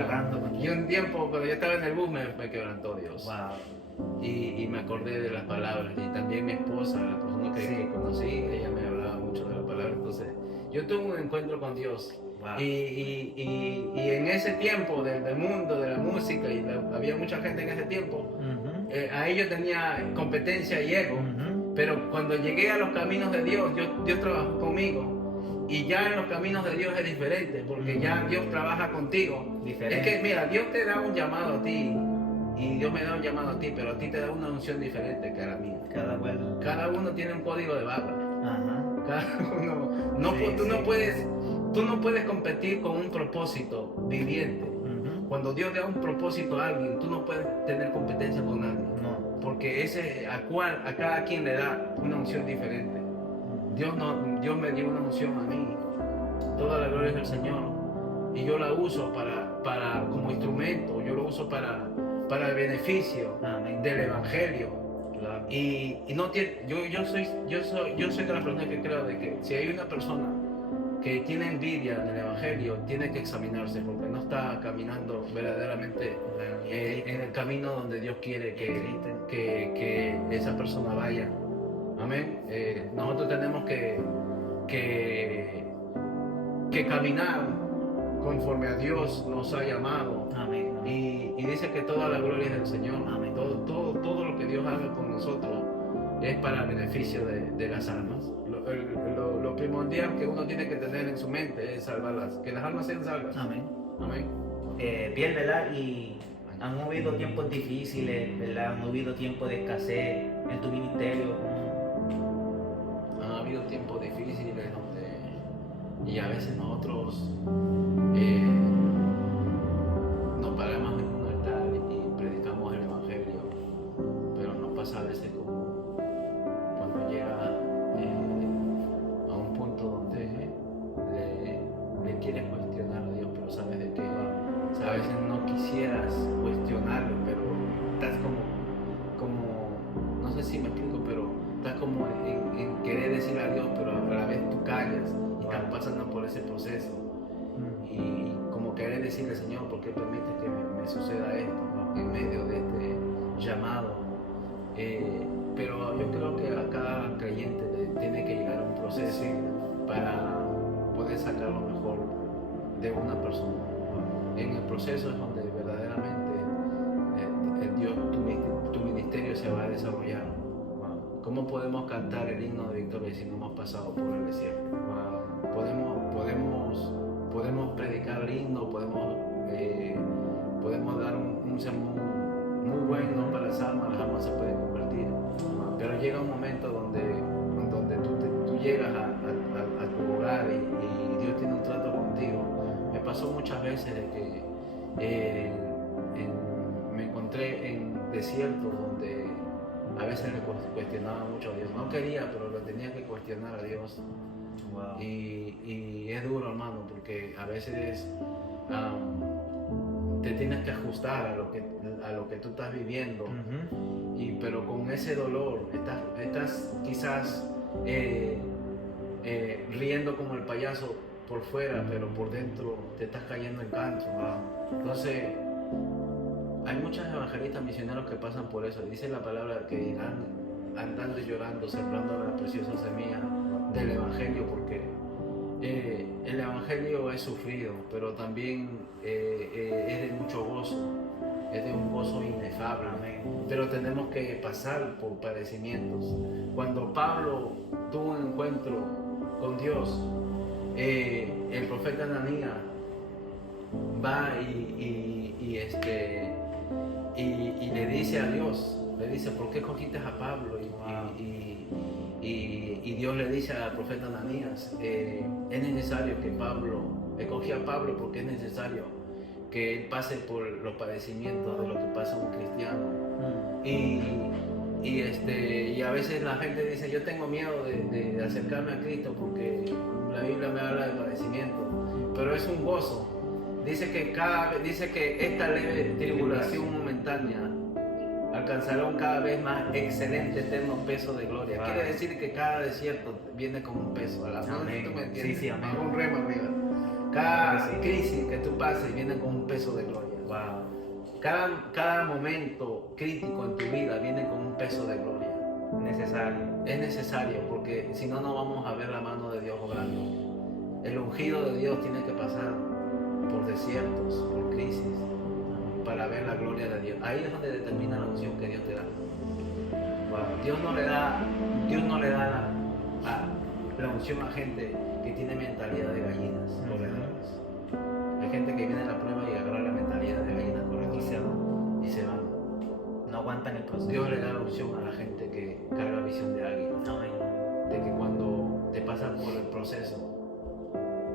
Y un tiempo, cuando yo estaba en el bus, me quebrantó Dios. Y me acordé de las palabras. Y también mi esposa, la persona que conocí, ella me hablaba mucho de las palabras. Entonces, yo tuve un encuentro con Dios. Y en ese tiempo del mundo, de la música, había mucha gente en ese tiempo, a ellos tenía competencia y ego, pero cuando llegué a los caminos de Dios, Dios trabajó conmigo, y ya en los caminos de Dios es diferente, porque ya Dios trabaja contigo. Es que mira, Dios te da un llamado a ti, y Dios me da un llamado a ti, pero a ti te da una unción diferente que a la mía. Cada uno tiene un código de barra. Ajá. Cada uno, no, Sí, tú, sí. tú no puedes competir con un propósito viviente. Ujú. Cuando Dios le da un propósito a alguien, tú no puedes tener competencia con nadie. No. Porque ese a cada quien le da una unción diferente. Dios me dio una unción a mí. Toda la gloria es del Señor. Y yo la uso como instrumento. Yo lo uso para el beneficio Amén. del Evangelio. Claro. Y no tiene, yo soy de la persona que creo de que si hay una persona que tiene envidia del Evangelio, tiene que examinarse porque no está caminando verdaderamente en el camino donde Dios quiere que esa persona vaya. Amén. Nosotros tenemos que caminar conforme a Dios nos ha llamado. Amén. Y dice que toda la gloria es del Señor. Amén. Todo lo que Dios haga con nosotros es para el beneficio de las almas. Lo primordial que uno tiene que tener en su mente es salvarlas, que las almas sean salvas. Amén. Amén. Bien, ¿verdad? Y han habido tiempos difíciles, ¿verdad? Han habido tiempos de escasez en tu ministerio. Han habido tiempos difíciles y a veces nosotros nos paramos en un altar y predicamos el Evangelio, pero nos pasa a veces como cuando llega a un punto donde le quieres cuestionar a Dios, pero sabes de que a veces no quisieras cuestionarlo, pero estás como no sé si me explico, pero estás como en querer decir a Dios, pero a la vez tú callas y estás pasando por ese proceso. Y como querer decirle, Señor, ¿por qué permites que me suceda esto en medio de este llamado? Pero yo creo que a cada creyente tiene que llegar a un proceso para poder sacar lo mejor de una persona. En el proceso es donde verdaderamente tu ministerio se va a desarrollar. ¿Cómo podemos cantar el himno de victoria si no hemos pasado por el desierto? Podemos predicar el himno, podemos dar un sermón muy bueno para las almas se pueden convertir. Pero llega un momento donde tú llegas a tu hogar y Dios tiene un trato contigo. Me pasó muchas veces de que me encontré en desiertos donde a veces le cuestionaba mucho a Dios. No quería, pero lo tenía que cuestionar a Dios. Wow. Y es duro, hermano, porque a veces te tienes que ajustar a lo que tú estás viviendo. Pero con ese dolor estás quizás riendo como el payaso por fuera, pero por dentro te estás cayendo en canto. Entonces hay muchos evangelistas misioneros que pasan por eso. Dice la palabra que irán andando y llorando, sembrando la preciosa semilla del evangelio, porque el evangelio es sufrido, pero también es de mucho gozo, es de un gozo inefable. Pero tenemos que pasar por padecimientos. Cuando Pablo tuvo un encuentro con Dios, el profeta Ananías va y le dice a Dios, le dice, ¿por qué escogiste a Pablo? Y Dios le dice al profeta Ananías, es necesario que Pablo, escogí a Pablo porque es necesario que él pase por los padecimientos de lo que pasa un cristiano. Y a veces la gente dice, yo tengo miedo de acercarme a Cristo porque la Biblia me habla de padecimiento, pero es un gozo. Dice que esta leve tribulación momentánea alcanzará un cada vez más excelente eterno peso de gloria. Wow. Quiere decir que cada desierto viene con un peso. A la amén. ¿Tú me entiendes? Sí, amén. Un remo arriba. Cada crisis que tú pases viene con un peso de gloria. Wow. Cada momento crítico en tu vida viene con un peso de gloria. Es necesario porque si no, no vamos a ver la mano de Dios obrando. El ungido de Dios tiene que pasar por desiertos, por crisis, para ver la gloria de Dios. Ahí es donde determina la unción que Dios te da. Wow. Dios no le da la unción a gente que tiene mentalidad de gallinas corredoras. Hay gente que viene a la prueba y agarra la mentalidad de gallinas corredoras y se van. está en el proceso. Dios le da la opción a la gente que carga visión de águila, Amén. de que cuando te pasas por el proceso,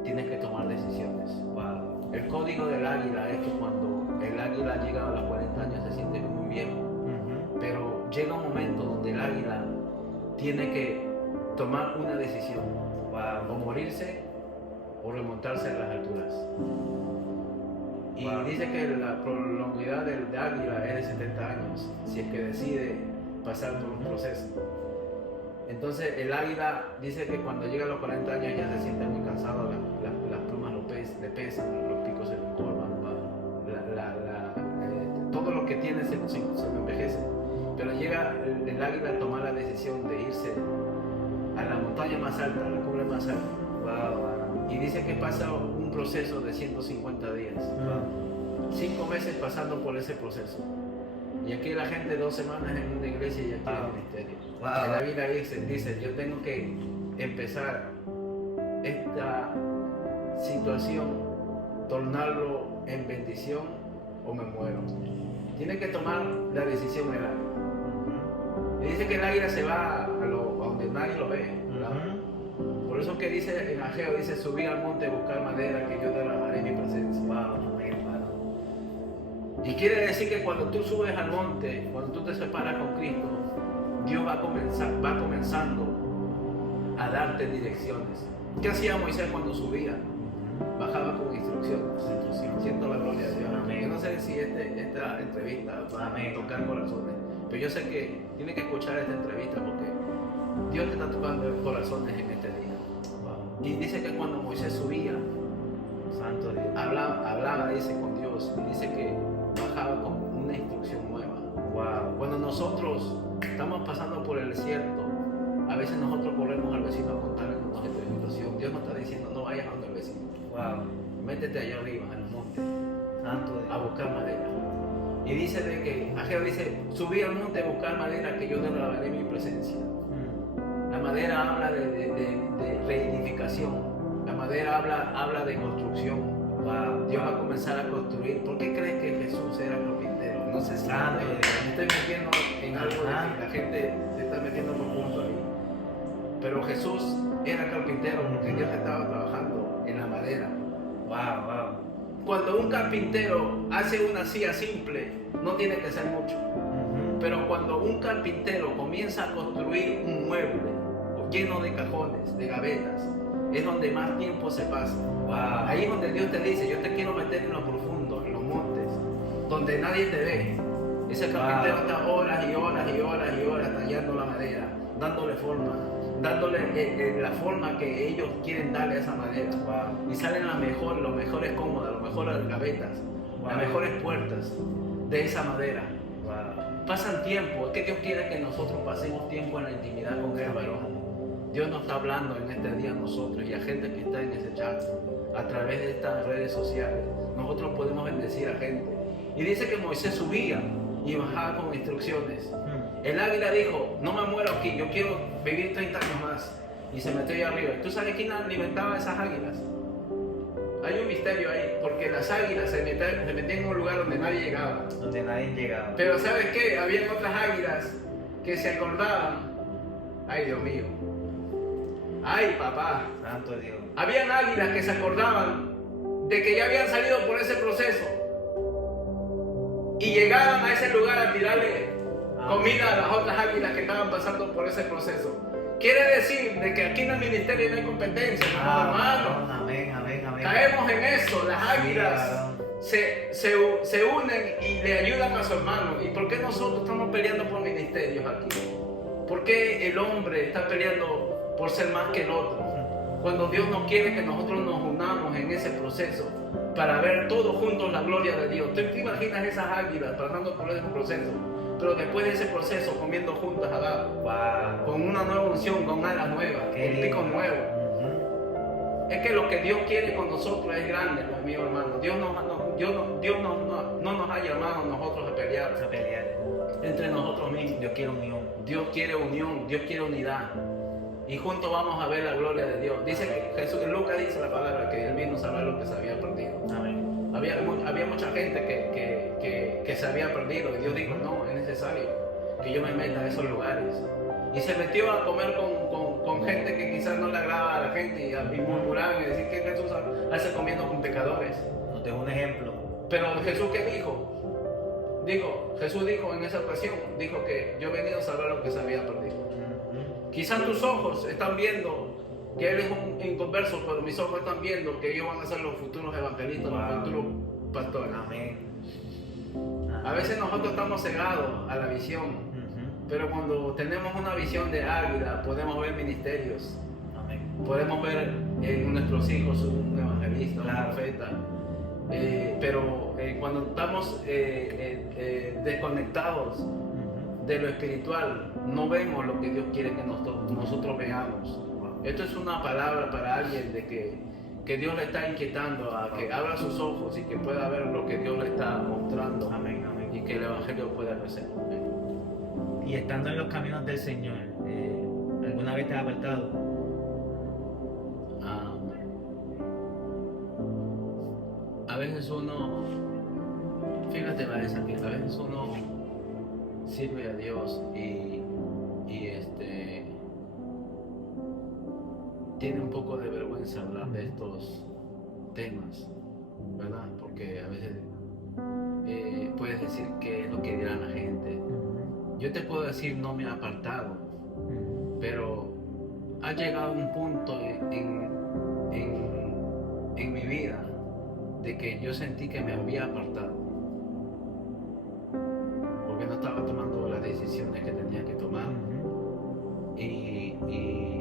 tienes que tomar decisiones. Wow. El código del águila es que cuando el águila llega a los 40 años se siente muy viejo, pero llega un momento donde el águila tiene que tomar una decisión, o morirse o remontarse a las alturas. Y dice que la prolongación del águila es de 70 años, si es que decide pasar por un proceso. Entonces el águila dice que cuando llega a los 40 años ya se siente muy cansado, las plumas le pesan, los picos se le encorvan, todo lo que tiene se envejece. Pero llega el águila a tomar la decisión de irse a la montaña más alta, a la cumbre más alta. Y dice que pasa un proceso de 150 días. 5 meses pasando por ese proceso. Y aquí la gente 2 semanas en una iglesia y ya tiene ministerio. En la Biblia dice, yo tengo que empezar esta situación, tornarlo en bendición o me muero. Tiene que tomar la decisión el águila. Y dice que el águila se va a donde nadie lo ve. Por eso que dice en Ageo, dice, subí al monte a buscar madera que yo derramaré en mi presencia. Y quiere decir que cuando tú subes al monte, cuando tú te separas con Cristo, Dios va comenzando a darte direcciones. ¿Qué hacía Moisés cuando subía? Bajaba con instrucciones. Siento la gloria de Dios. Yo no sé si esta entrevista va a tocar corazones, pero yo sé que tiene que escuchar esta entrevista porque Dios te está tocando corazones en este día. Y dice que cuando Moisés subía, Santo Dios. hablaba, dice, con Dios, y dice que bajaba con una instrucción nueva. Cuando nosotros estamos pasando por el desierto, a veces nosotros corremos al vecino a contarle nuestra situación. Dios nos está diciendo, no vayas donde el vecino. Métete allá arriba, en el monte, Santo Dios. a buscar madera. Y dice de que, Ageo dice, subí al monte a buscar madera que yo derramaré en mi presencia. La madera habla de reedificación. La madera habla de construcción. Dios va a comenzar a construir. ¿Por qué crees que Jesús era carpintero? No sé si me estoy metiendo en algo de que la gente se está metiendo profundo ahí. Pero Jesús era carpintero porque Dios estaba trabajando en la madera. Cuando un carpintero hace una silla simple, no tiene que ser mucho. Pero cuando un carpintero comienza a construir un mueble lleno de cajones, de gavetas, es donde más tiempo se pasa. Ahí es donde Dios te dice, yo te quiero meter en lo profundo, en los montes, donde nadie te ve. Ese carpintero está horas y horas y horas y horas tallando la madera, dándole forma, dándole la forma que ellos quieren darle a esa madera. Y salen los mejores cómodas, las mejores gavetas, las mejores puertas de esa madera. Pasan tiempo, es que Dios quiere que nosotros pasemos tiempo en la intimidad con Él, varón. Dios nos está hablando en este día a nosotros y a gente que está en ese chat, a través de estas redes sociales. Nosotros podemos bendecir a gente. Y dice que Moisés subía y bajaba con instrucciones. El águila dijo, no me muero aquí, yo quiero vivir 30 años más. Y se metió ahí arriba. ¿Tú sabes quién alimentaba a esas águilas? Hay un misterio ahí, porque las águilas se metían en un lugar donde nadie llegaba. Pero ¿sabes qué? Habían otras águilas que se acordaban. Ay, Dios mío. Ay, papá. Santo Dios. Habían águilas que se acordaban de que ya habían salido por ese proceso y llegaban a ese lugar a tirarle comida a las otras águilas que estaban pasando por ese proceso. Quiere decir de que aquí en el ministerio no hay competencia, hermano. Amén. Caemos en eso. Las águilas se unen y le ayudan a su hermano. ¿Y por qué nosotros estamos peleando por ministerios aquí? ¿Por qué el hombre está peleando por ser más que el otro? Cuando Dios no quiere que nosotros nos unamos en ese proceso para ver todos juntos la gloria de Dios. ¿Tú te imaginas esas águilas pasando por ese proceso? Pero después de ese proceso comiendo juntas abajo, con una nueva unción, con alas nuevas, con pico nuevo. Es que lo que Dios quiere con nosotros es grande, mi hermano. Dios no nos ha llamado a nosotros a pelear entre nosotros mismos. Dios quiere unión. Dios quiere unión, Dios quiere unidad. Y juntos vamos a ver la gloria de Dios. Dice que Jesús, en Lucas dice la palabra que Él vino a saber lo que se había perdido. Amén. Había mucha gente que se había perdido y Dios dijo, no, es necesario que yo me meta a esos lugares. Y se metió a comer con gente que quizás no le agrada a la gente y murmurar y decir que Jesús hace comiendo con pecadores. No tengo un ejemplo. Pero Jesús, ¿qué dijo? Jesús dijo en esa ocasión, dijo que yo he venido a salvar lo que se había perdido. Quizás tus ojos están viendo que él es un inconverso, pero mis ojos están viendo que ellos van a ser los futuros evangelistas, los futuros pastores. Amén. A veces nosotros estamos cegados a la visión, pero cuando tenemos una visión de águila, podemos ver ministerios. Amén. Podemos ver en nuestros hijos un evangelista, un profeta. Pero cuando estamos desconectados de lo espiritual, no vemos lo que Dios quiere que nosotros veamos. Esto es una palabra para alguien de que Dios le está inquietando a que abra sus ojos y que pueda ver lo que Dios le está mostrando. Amén, amén. Y que el evangelio pueda crecer. Y estando en los caminos del Señor, ¿alguna vez te has apartado? A veces uno, fíjate Vanessa, que a veces uno sirve a Dios y tiene un poco de vergüenza hablar de estos temas, ¿verdad? Porque a veces puedes decir qué es lo que dirá la gente. Yo te puedo decir no me he apartado, pero ha llegado un punto en mi vida de que yo sentí que me había apartado porque no estaba tomando las decisiones que tenía que tomar y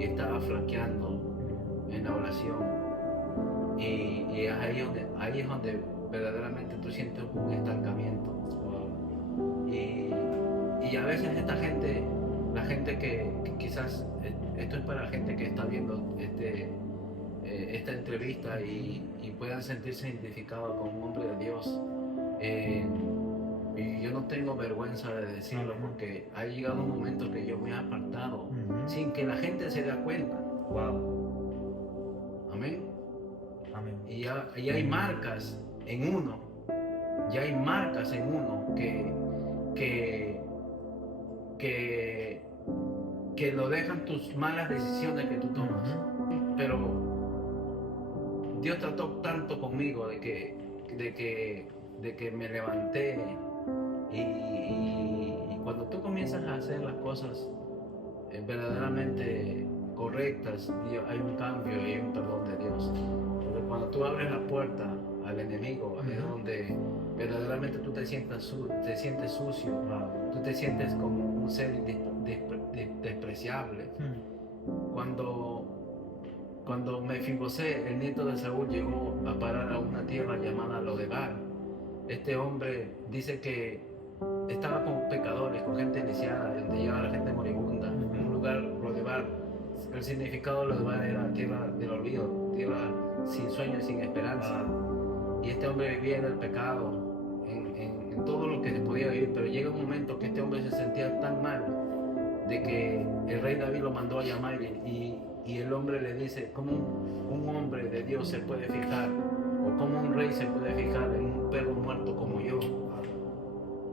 estaba flaqueando en la oración y ahí es donde verdaderamente tú sientes un estancamiento. Y a veces esta gente, la gente que quizás, esto es para la gente que está viendo esta entrevista y puedan sentirse identificados con un hombre de Dios. Y yo no tengo vergüenza de decirlo porque ha llegado un momento que yo me he apartado sin que la gente se dé cuenta. Wow. Amén. Amén. Y hay marcas en uno, que lo dejan tus malas decisiones que tú tomas. Pero Dios trató tanto conmigo de que me levanté y cuando tú comienzas a hacer las cosas verdaderamente correctas, hay un cambio y hay un perdón de Dios. Porque cuando tú abres la puerta al enemigo, es donde verdaderamente tú te sientes sucio, tú te sientes como un ser despreciable. Cuando Mefibosé, el nieto de Saúl, llegó a parar a una tierra llamada Lodebar, este hombre dice que estaba con pecadores, con gente lisiada, donde llegaba la gente moribunda, en un lugar, Lodebar. El significado de Lodebar era tierra del olvido, tierra sin sueños, sin esperanza. Y este hombre vivía en el pecado, en todo lo que se podía vivir, pero llega un momento que este hombre se sentía tan mal de que el rey David lo mandó a llamar y el hombre le dice, ¿cómo un hombre de Dios se puede fijar o cómo un rey se puede fijar en un perro muerto como yo?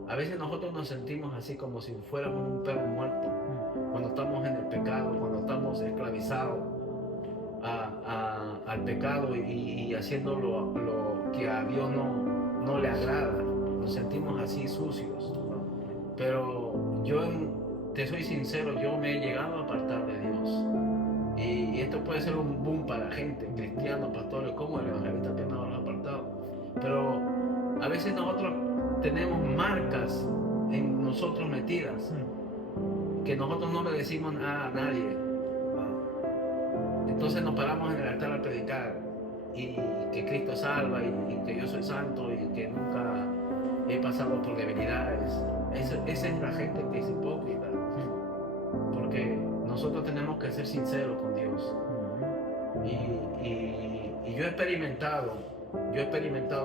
A veces nosotros nos sentimos así como si fuéramos un perro muerto cuando estamos en el pecado, cuando estamos esclavizados al pecado y haciendo lo que a Dios no le agrada. Nos sentimos así sucios. Pero yo, te soy sincero, yo me he llegado a apartar de Dios. Y esto puede ser un boom para gente, cristianos, pastores, como el evangelista que no lo ha apartado. Pero a veces nosotros tenemos marcas en nosotros metidas que nosotros no le decimos nada a nadie. Entonces nos paramos en el altar a predicar y que Cristo salva y que yo soy santo y que nunca he pasado por debilidades. Esa es la gente que es hipócrita, porque nosotros tenemos que ser sinceros con Dios. Y yo he experimentado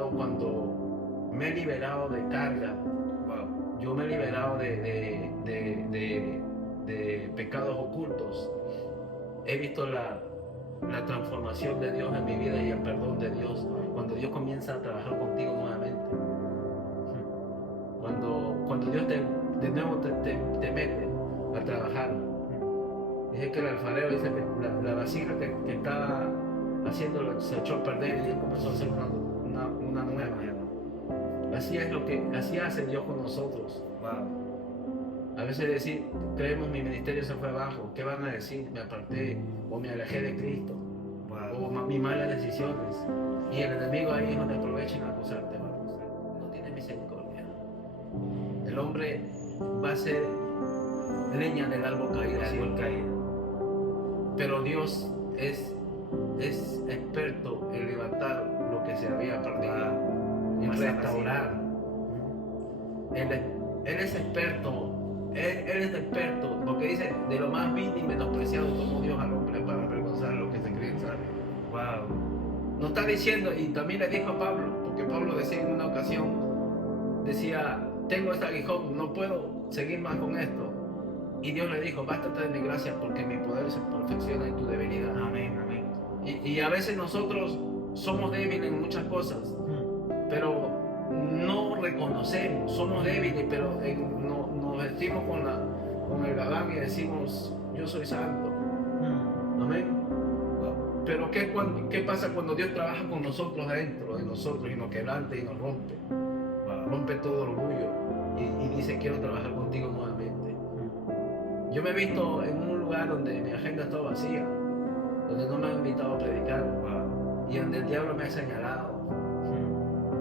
cuando me he liberado de carga, yo me he liberado de pecados ocultos. He visto la transformación de Dios en mi vida y el perdón de Dios cuando Dios comienza a trabajar contigo nuevamente. Cuando Dios de nuevo te mete a trabajar. Dice que el alfarero dice que la vasija que estaba haciéndolo se echó a perder y él comenzó a hacer una nueva. Así hace Dios con nosotros. Wow. A veces decir, creemos mi ministerio se fue abajo, ¿qué van a decir? Me aparté o me alejé de Cristo. Wow. O mis malas decisiones. Y el enemigo ahí es donde aprovecha en acusarte. No tiene misericordia. El hombre va a ser leña del árbol caído. Pero Dios es experto en levantar lo que se había perdido, en restaurar. Él es experto. Él es experto, porque dice, de lo más vil y menospreciado tomó Dios al hombre para avergonzar lo que se creen saber. Wow. Nos está diciendo, y también le dijo a Pablo, porque Pablo decía en una ocasión, decía, tengo este aguijón, no puedo seguir más con esto. Y Dios le dijo, bástate de mi gracia, porque mi poder se perfecciona en tu debilidad. Amén, amén. Y a veces nosotros somos débiles en muchas cosas, pero no reconocemos, somos débiles, pero nos vestimos con el gabán y decimos, yo soy santo. Amén. Pero ¿qué pasa cuando Dios trabaja con nosotros dentro de nosotros y nos quebranta y nos rompe? Rompe todo orgullo y dice, quiero trabajar contigo nuevamente. Yo me he visto en un lugar donde mi agenda está vacía, donde no me han invitado a predicar y donde el diablo me ha señalado.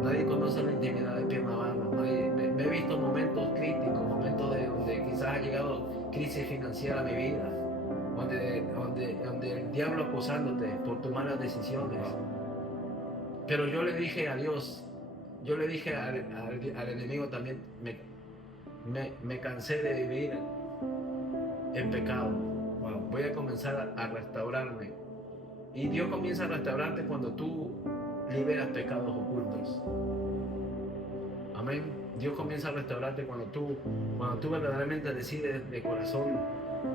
Nadie conoce la intimidad de Pierre Navarro. Me he visto momentos críticos, momentos donde quizás ha llegado crisis financiera a mi vida, donde el diablo acusándote por tus malas decisiones. Pero yo le dije a Dios, yo le dije al enemigo también, me cansé de vivir en pecado. Voy a comenzar a restaurarme. Y Dios comienza a restaurarte cuando tú liberas pecados ocultos. Amén. Dios comienza a restaurarte cuando tú verdaderamente decides de corazón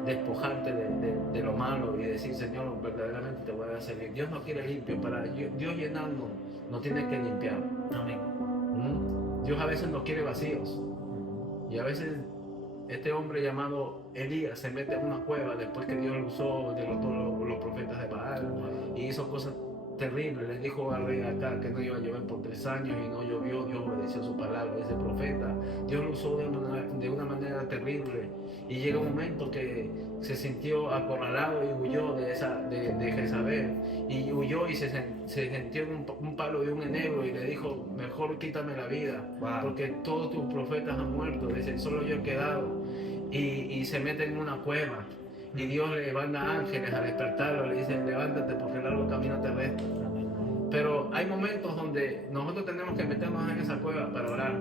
despojarte de lo malo y decir, Señor, verdaderamente te voy a servir. Dios no quiere limpio. Para Dios llenarnos, nos tiene que limpiar. Amén. Dios a veces nos quiere vacíos. Y a veces este hombre llamado Elías se mete en una cueva después que Dios lo usó, derrotó los profetas de Baal y hizo cosas terribles. Le dijo al rey Acab que no iba a llover por 3 años y no llovió. Dios obedeció su palabra, ese profeta. Dios lo usó de una manera terrible y llega un momento que se sintió acorralado y huyó de Jezabel y huyó y se sintió en un palo de un enebro y le dijo, mejor quítame la vida, porque todos tus profetas han muerto. Dice, solo yo he quedado. Y se mete en una cueva y Dios le manda ángeles a despertarlo, le dicen, levántate porque el largo camino te resta. Pero hay momentos donde nosotros tenemos que meternos en esa cueva para orar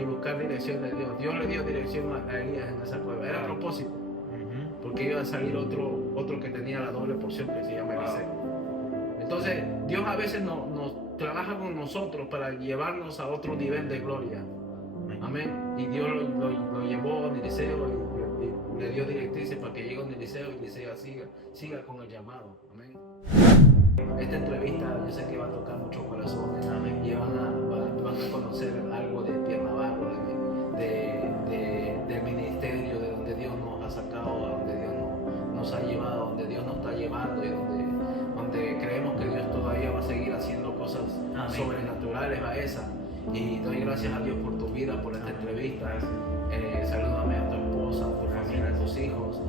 y buscar dirección de Dios. Dios le dio dirección a Elías en esa cueva, era a propósito, porque iba a salir otro que tenía la doble porción, que se llama Eliseo. Entonces Dios a veces nos trabaja con nosotros para llevarnos a otro nivel de gloria. Amén. Y Dios lo llevó a Eliseo y le dio directrices para que llegue a Eliseo y Eliseo siga con el llamado. Amén. Esta entrevista yo sé que va a tocar muchos corazones. Amén. Y van a conocer algo de Pierre Navarro, del ministerio, de donde Dios nos ha sacado, a donde Dios nos ha llevado, donde Dios nos está llevando y donde creemos que Dios todavía va a seguir haciendo cosas sobrenaturales a esa. Y doy gracias a Dios por tu vida, por esta entrevista. Salúdame a tu esposa, a tu familia, a tus hijos.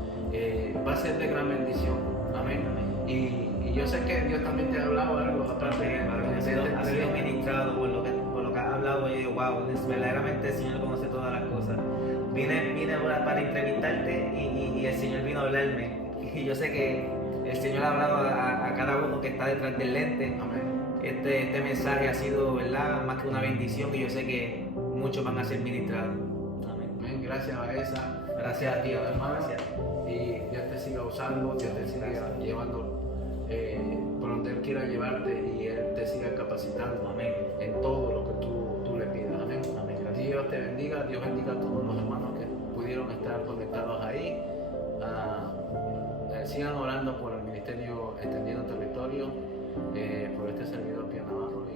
Va a ser de gran bendición. Amén. Y yo sé que Dios también te ha hablado algo aparte. Ha sido ministrado por lo que has hablado. Y digo, wow, verdaderamente el Señor conoce todas las cosas. Vine para entrevistarte y el Señor vino a hablarme. Y yo sé que el Señor ha hablado a cada uno que está detrás del lente. Amén. Este mensaje ha sido, ¿verdad?, más que una bendición y yo sé que muchos van a ser ministrados. Amén. Gracias a esa. Gracias a ti, hermano. Gracias. Y Dios te siga usando, Dios te siga llevando por donde Él quiera llevarte y Él te siga capacitando. Amén. En todo lo que tú le pidas. Amén. Amén. Dios te bendiga, Dios bendiga a todos los hermanos que pudieron estar conectados ahí. Sigan orando por el ministerio Extendiendo Territorio, por este servidor Pierre Navarro y